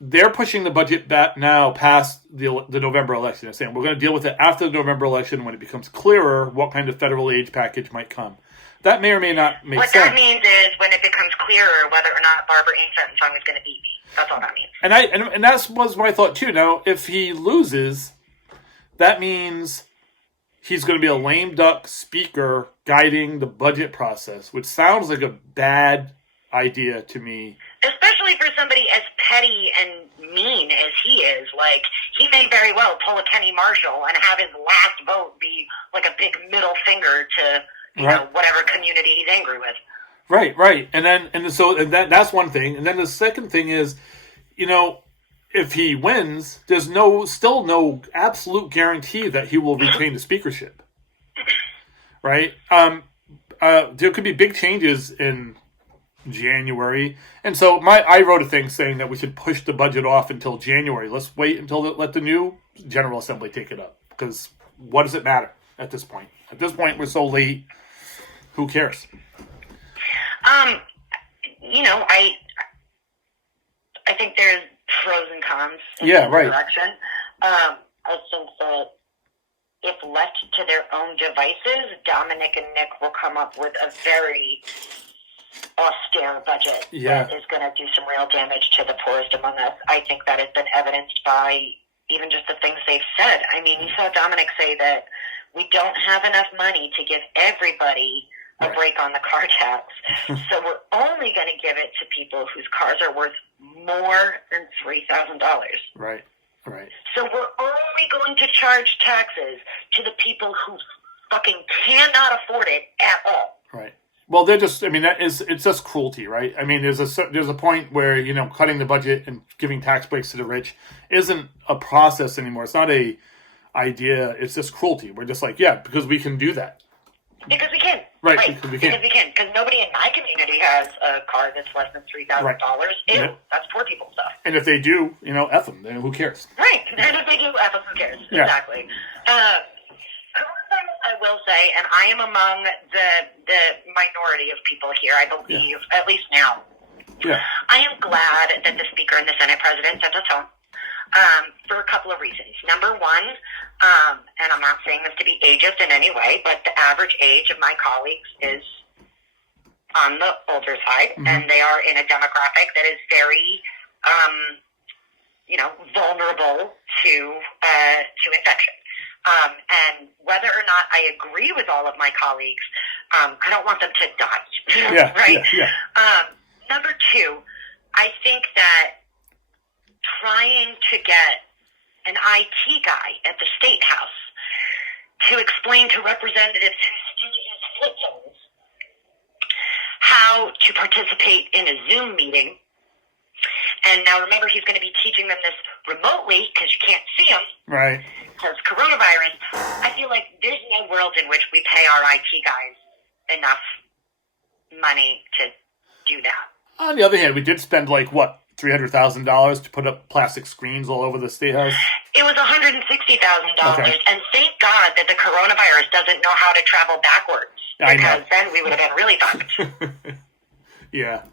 They're pushing the budget back now past the November election. They're saying we're going to deal with it after the November election when it becomes clearer what kind of federal aid package might come. That may or may not make sense. What that means is when it becomes clearer whether or not Barbara Ain't is going to beat me. That's all that means. And that was my thought too. Now, if he loses, that means he's going to be a lame duck speaker guiding the budget process, which sounds like a bad idea to me. Especially for somebody as petty and mean as he is. Like, he may very well pull a Kenny Marshall and have his last vote be like a big middle finger to, whatever community he's angry with. Right. And that's one thing. And then the second thing is, if he wins, there's still no absolute guarantee that he will retain the speakership. Right? There could be big changes in January, and so I wrote a thing saying that we should push the budget off until January. Let's wait until let the new General Assembly take it up, because what does it matter at this point? At this point, we're so late. Who cares? I think there's pros and cons in the direction. I think that if left to their own devices, Dominic and Nick will come up with a very austere budget that is going to do some real damage to the poorest among us. I think that has been evidenced by even just the things they've said. I mean, you saw Dominic say that we don't have enough money to give everybody a break on the car tax. So we're only going to give it to people whose cars are worth more than $3,000. Right. So we're only going to charge taxes to the people who fucking cannot afford it at all. Right. Well, they're just. I mean, it's just cruelty, right? I mean, there's a point where cutting the budget and giving tax breaks to the rich isn't a process anymore. It's not a idea. It's just cruelty. We're just like, yeah, because we can do that. Because we can. Right, right. because we can. Because nobody in my community has a car that's less than $3,000. Right. Ew, Yeah. that's poor people stuff. And if they do, F them. Then who cares? Right. And if they do, who cares? Yeah. Exactly. I will say, and I am among the minority of people here, I believe, at least now. Yeah. I am glad that the Speaker and the Senate President sent us home for a couple of reasons. Number one, and I'm not saying this to be ageist in any way, but the average age of my colleagues is on the older side, and they are in a demographic that is very, vulnerable to infection. And whether or not I agree with all of my colleagues, I don't want them to die. Yeah. Right? Yeah. Number two, I think that trying to get an IT guy at the State House to explain to representatives who use flip phones how to participate in a Zoom meeting. And now remember, he's going to be teaching them this remotely because you can't see him. Right. Because coronavirus. I feel like there's no world in which we pay our IT guys enough money to do that. On the other hand, we did spend $300,000 to put up plastic screens all over the State House. It was $160,000, Okay. and thank God that the coronavirus doesn't know how to travel backwards. Because then we would have been really fucked. Yeah.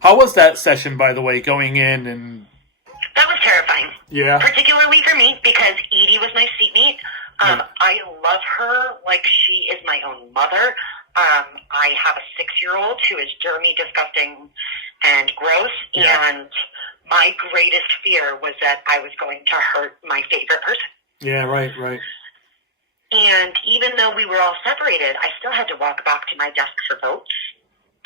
How was that session, by the way, going in and... That was terrifying. Yeah. Particularly for me, because Edie was my seatmate. I love her like she is my own mother. I have a 6-year-old who is dirty, disgusting, and gross. Yeah. And my greatest fear was that I was going to hurt my favorite person. Yeah, right. And even though we were all separated, I still had to walk back to my desk for votes.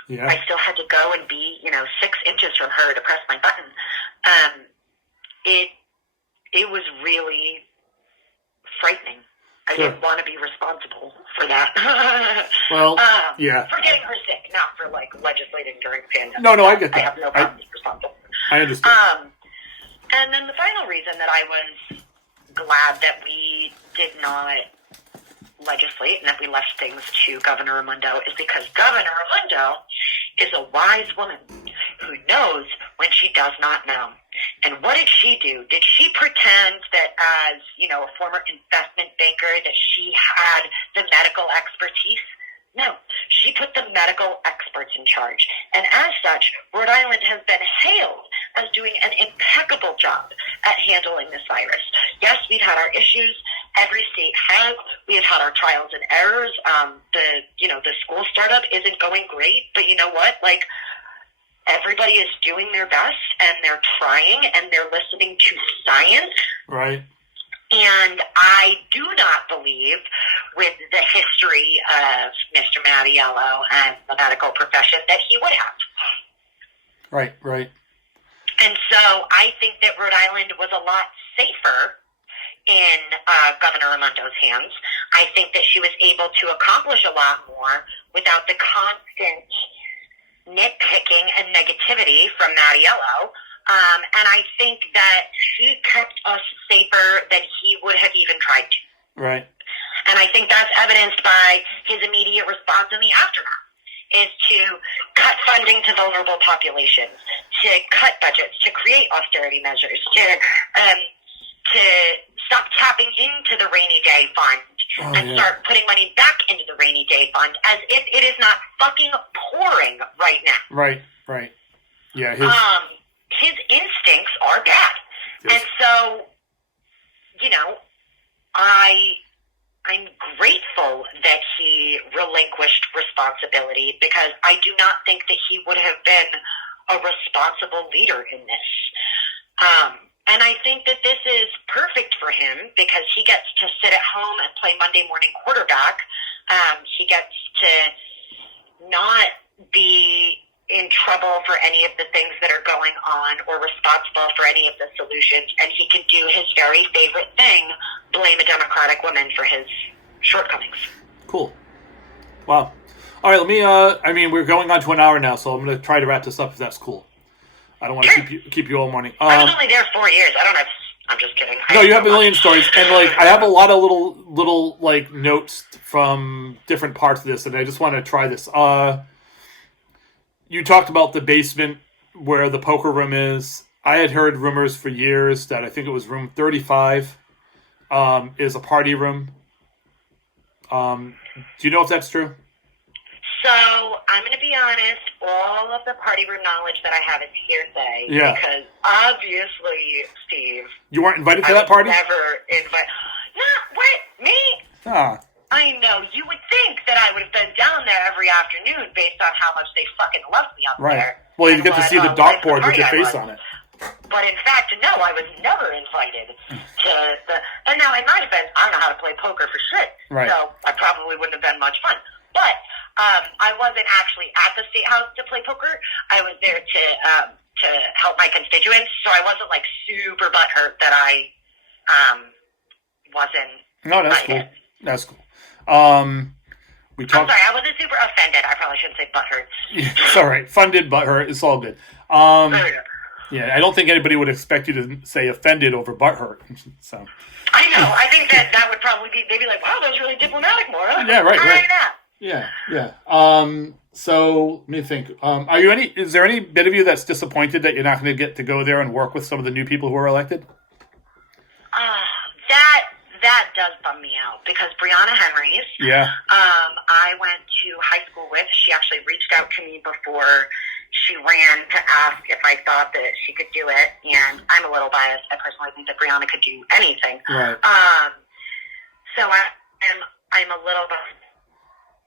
Yeah. I still had to go and be, 6 inches from her to press my button. It was really frightening. I didn't want to be responsible for that. Well, yeah. For getting her sick, not for legislating during the pandemic. No, I get that. I have no problem being responsible. I understand. And then the final reason that I was glad that we did not legislate and that we left things to Governor Raimondo is because Governor Raimondo is a wise woman who knows when she does not know. And what did she do? Did she pretend that as, a former investment banker that she had the medical expertise? No, she put the medical experts in charge. And as such, Rhode Island has been hailed as doing an impeccable job at handling this virus. Yes, we've had our issues. Every state has. We have had our trials and errors. The school startup isn't going great, but you know what? Everybody is doing their best, and they're trying, and they're listening to science. Right. And I do not believe, with the history of Mr. Mattiello and the medical profession, that he would have. Right. And so I think that Rhode Island was a lot safer in Governor Raimondo's hands. I think that she was able to accomplish a lot more without the constant nitpicking and negativity from Mattiello. And I think that he kept us safer than he would have even tried to. Right. And I think that's evidenced by his immediate response in the aftermath, is to cut funding to vulnerable populations, to cut budgets, to create austerity measures, to stop tapping into the rainy day fund and start putting money back into the rainy day fund as if it is not fucking pouring right now. Right. Yeah. His instincts are bad. Yes. And so, I'm grateful that he relinquished responsibility, because I do not think that he would have been a responsible leader in this. And I think that this is perfect for him, because he gets to sit at home and play Monday morning quarterback. He gets to not be in trouble for any of the things that are going on or responsible for any of the solutions. And he can do his very favorite thing, blame a Democratic woman for his shortcomings. Cool. Wow. All right, let me. I mean, we're going on to an hour now, so I'm going to try to wrap this up if that's cool. I don't want to keep you all morning. I was only there 4 years. I don't have. I'm just kidding. No, you have a million stories, and like I have a lot of little like notes from different parts of this, and I just want to try this. You talked about the basement where the poker room is. I had heard rumors for years that I think it was room 35 is a party room. Do you know if that's true? So, I'm going to be honest, all of the party room knowledge that I have is hearsay. Yeah. Because obviously, Steve... You weren't invited to that party? Never invited... No, what? Me? Ah. I know. You would think that I would have been down there every afternoon based on how much they fucking loved me up there. Well, you get to see the dartboard with your face on it. But in fact, no, I was never invited to the... And now, in my defense, I don't know how to play poker for shit. Right. So, I probably wouldn't have been much fun. But I wasn't actually at the State House to play poker. I was there to help my constituents, so I wasn't like super butthurt that I wasn't. No, that's invited. cool. That's cool. We I'm talked. sorry, I wasn't super offended. I probably shouldn't say butthurt. It's all right. Funded butthurt. It's all good. Yeah, I don't think anybody would expect you to say offended over butthurt. So. I know. I think that would probably be. They'd be like, "Wow, that was really diplomatic, Moira." Yeah, right. Yeah. Yeah. So let me think. Is there any bit of you that's disappointed that you're not going to get to go there and work with some of the new people who are elected? That does bum me out because Brianna Henrys. Yeah. I went to high school with. She actually reached out to me before she ran to ask if I thought that she could do it, and I'm a little biased. I personally think that Brianna could do anything. Right. So I'm a little bit.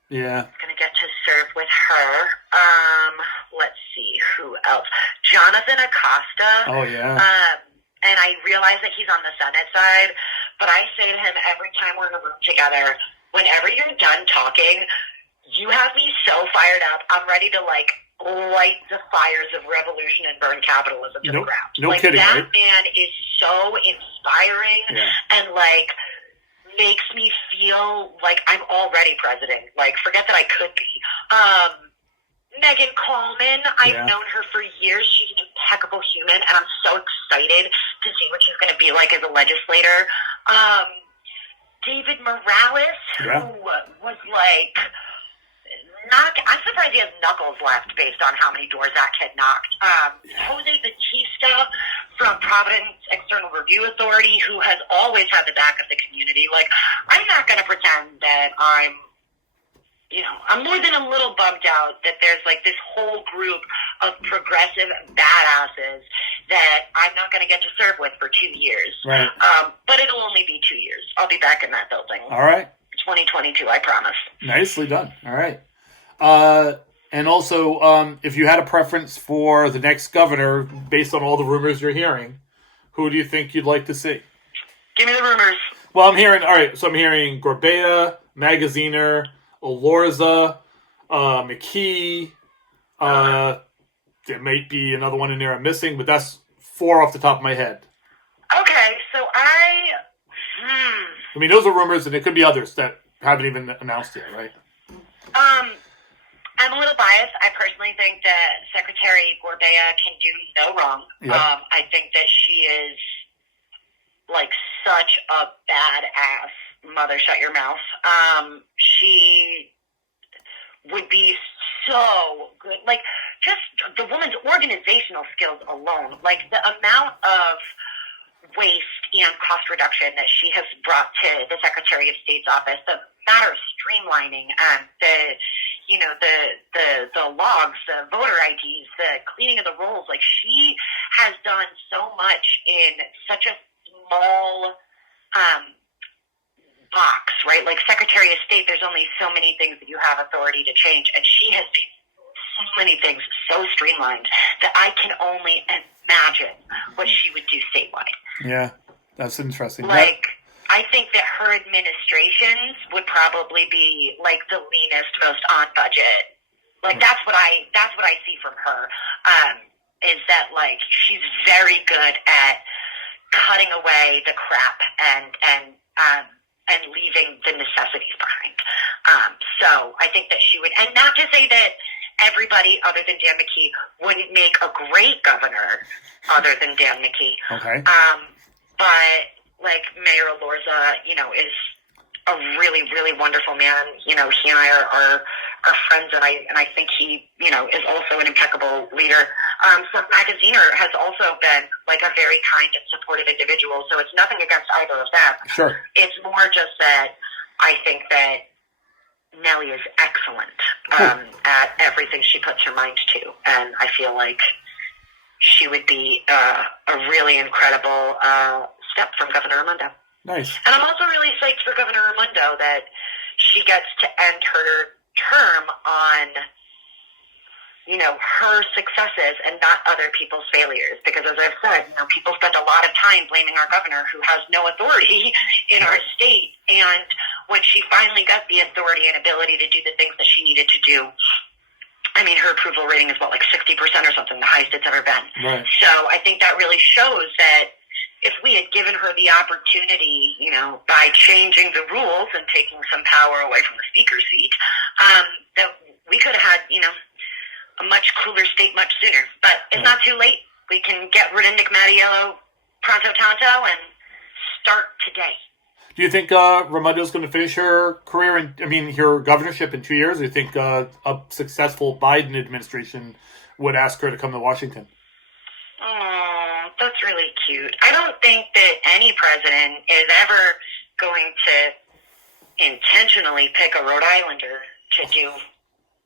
Yeah. Going to get to serve with her. Let's see, who else? Jonathan Acosta. Oh, yeah. And I realize that he's on the Senate side, but I say to him every time we're in a room together, whenever you're done talking, you have me so fired up. I'm ready to, like, light the fires of revolution and burn capitalism to the ground. No like, kidding, that right? man is so inspiring and, like, makes me feel like I'm already president. Like, forget that I could be. Megan Coleman, I've known her for years. She's an impeccable human, and I'm so excited to see what she's going to be like as a legislator. David Morales, who was like... I'm surprised he has knuckles left based on how many doors that kid knocked. Jose Batista from Providence External Review Authority, who has always had the back of the community. Like, I'm not going to pretend that I'm more than a little bummed out that there's like this whole group of progressive badasses that I'm not going to get to serve with for 2 years. Right. But it'll only be 2 years. I'll be back in that building. All right. 2022, I promise. Nicely done. All right. And also, if you had a preference for the next governor, based on all the rumors you're hearing, who do you think you'd like to see? Give me the rumors. Well, I'm hearing Gorbea, Magaziner, Alorza, McKee. There might be another one in there I'm missing, but that's 4 off the top of my head. Okay, so I mean, those are rumors, and there could be others that haven't even announced yet, right? I'm a little biased. I personally think that Secretary Gorbea can do no wrong. Yep. I think that she is like such a badass mother. Shut your mouth. She would be so good. Like, just the woman's organizational skills alone. Like, the amount of waste and cost reduction that she has brought to the Secretary of State's office, the matter of streamlining the logs, the voter IDs, the cleaning of the rolls. Like, she has done so much in such a small box, right? Like, Secretary of State, there's only so many things that you have authority to change, and she has made so many things so streamlined that I can only imagine what she would do statewide. Yeah, that's interesting. Like, I think that her administrations would probably be like the leanest, most on budget. Like, that's what I see from her. Is that, like, she's very good at cutting away the crap and and leaving the necessities behind. So I think that she would, and not to say that everybody other than Dan McKee wouldn't make a great governor other than Dan McKee. Okay. But like Mayor Lorza, is a really, really wonderful man. He and I are friends, and I think he, is also an impeccable leader. So Magaziner has also been like a very kind and supportive individual. So it's nothing against either of them. Sure. It's more just that I think that Nellie is excellent at everything she puts her mind to, and I feel like she would be a really incredible step from Governor Raimondo. Nice. And I'm also really psyched for Governor Raimondo that she gets to end her term on, her successes and not other people's failures. Because as I've said, people spend a lot of time blaming our governor who has no authority in our state. And when she finally got the authority and ability to do the things that she needed to do, her approval rating is like 60% or something, the highest it's ever been. Right. So I think that really shows that if we had given her the opportunity, by changing the rules and taking some power away from the speaker's seat, that we could have had, a much cooler state much sooner. But it's not too late. We can get rid of Nick Mattiello pronto tanto and start today. Do you think Raimondo's going to finish her career her governorship in 2 years? Or do you think a successful Biden administration would ask her to come to Washington? Oh, that's really cute. I don't think that any president is ever going to intentionally pick a Rhode Islander to do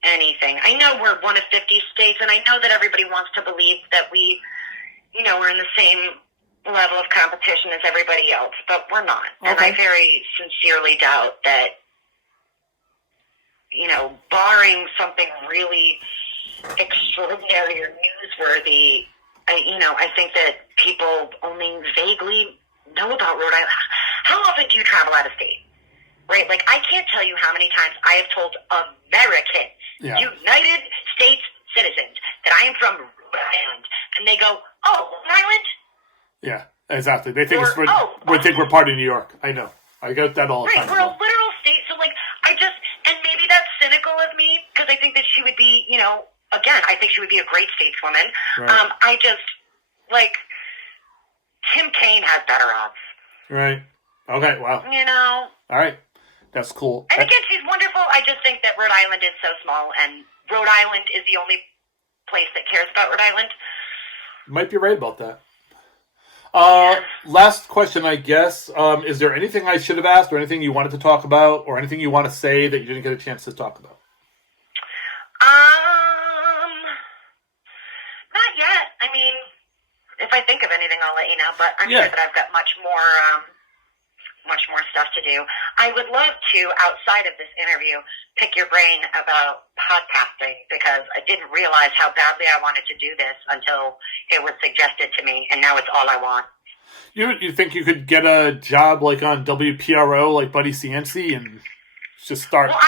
anything. I know we're one of 50 states, and I know that everybody wants to believe that we, are in the same level of competition as everybody else, but we're not. Okay. And I very sincerely doubt that, barring something really extraordinary or newsworthy, I think that people only vaguely know about Rhode Island. How often do you travel out of state? Right? Like, I can't tell you how many times I have told Americans, United States citizens, that I am from Rhode Island. And they go, oh, Rhode Island? Yeah, exactly. They think think we're part of New York. I know. I get that all the time. Right, we're a literal state. So, and maybe that's cynical of me, because I think that she would be, again, I think she would be a great stateswoman. Right. I just, Tim Kaine has better odds. Right. Okay, wow. All right. That's cool. And again, she's wonderful. I just think that Rhode Island is so small, and Rhode Island is the only place that cares about Rhode Island. Might be right about that. Last question, I guess. Is there anything I should have asked, or anything you wanted to talk about, or anything you want to say that you didn't get a chance to talk about? Not yet. If I think of anything, I'll let you know. But I'm sure that I've got much more stuff to do. I would love to, outside of this interview, pick your brain about podcasting, because I didn't realize how badly I wanted to do this until it was suggested to me, and now it's all I want. You think you could get a job on WPRO, like Buddy Cianci, and just start? Well,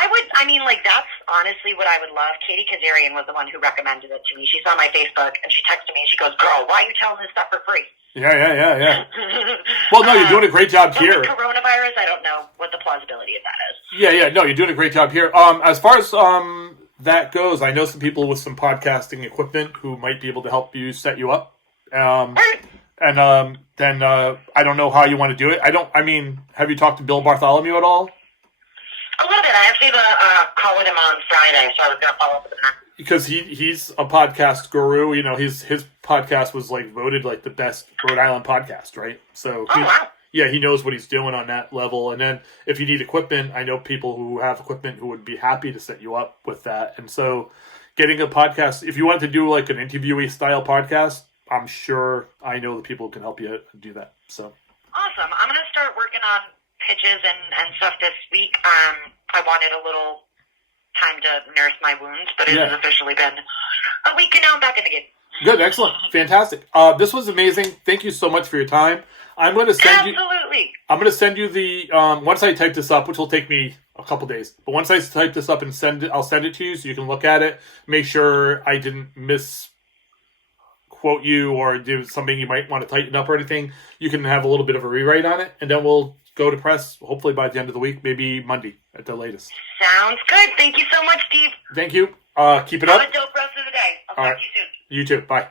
that's honestly what I would love. Katie Kazarian was the one who recommended it to me. She saw my Facebook, and she texted me, and she goes, "Girl, why are you telling this stuff for free?" Yeah. Well, no, you're doing a great job here. With coronavirus, I don't know what the plausibility of that is. Yeah. No, you're doing a great job here. As far as that goes, I know some people with some podcasting equipment who might be able to help you set you up. And then I don't know how you want to do it. Have you talked to Bill Bartholomew at all? A little bit. I actually call with him on Friday, so I was going to follow up with him. Because he's a podcast guru. His podcast was voted the best Rhode Island podcast, right? So wow. Yeah, he knows what he's doing on that level. And then if you need equipment, I know people who have equipment who would be happy to set you up with that. And so getting a podcast, if you wanted to do an interviewee style podcast, I'm sure I know the people who can help you do that. So awesome. I'm going to start working on pitches and stuff this week. I wanted a little time to nurse my wounds, but it has officially been a week, and now I'm back in the game. Good, excellent, fantastic. This was amazing. Thank you so much for your time. I'm going to send you the once I type this up, which will take me a couple days. But once I type this up and I'll send it to you so you can look at it. Make sure I didn't misquote you or do something you might want to tighten up or anything. You can have a little bit of a rewrite on it, and then we'll go to press, hopefully by the end of the week, maybe Monday at the latest. Sounds good. Thank you so much, Steve. Thank you. Keep it Have up. a dope rest of the day. I'll All talk right. to you soon. You too. Bye.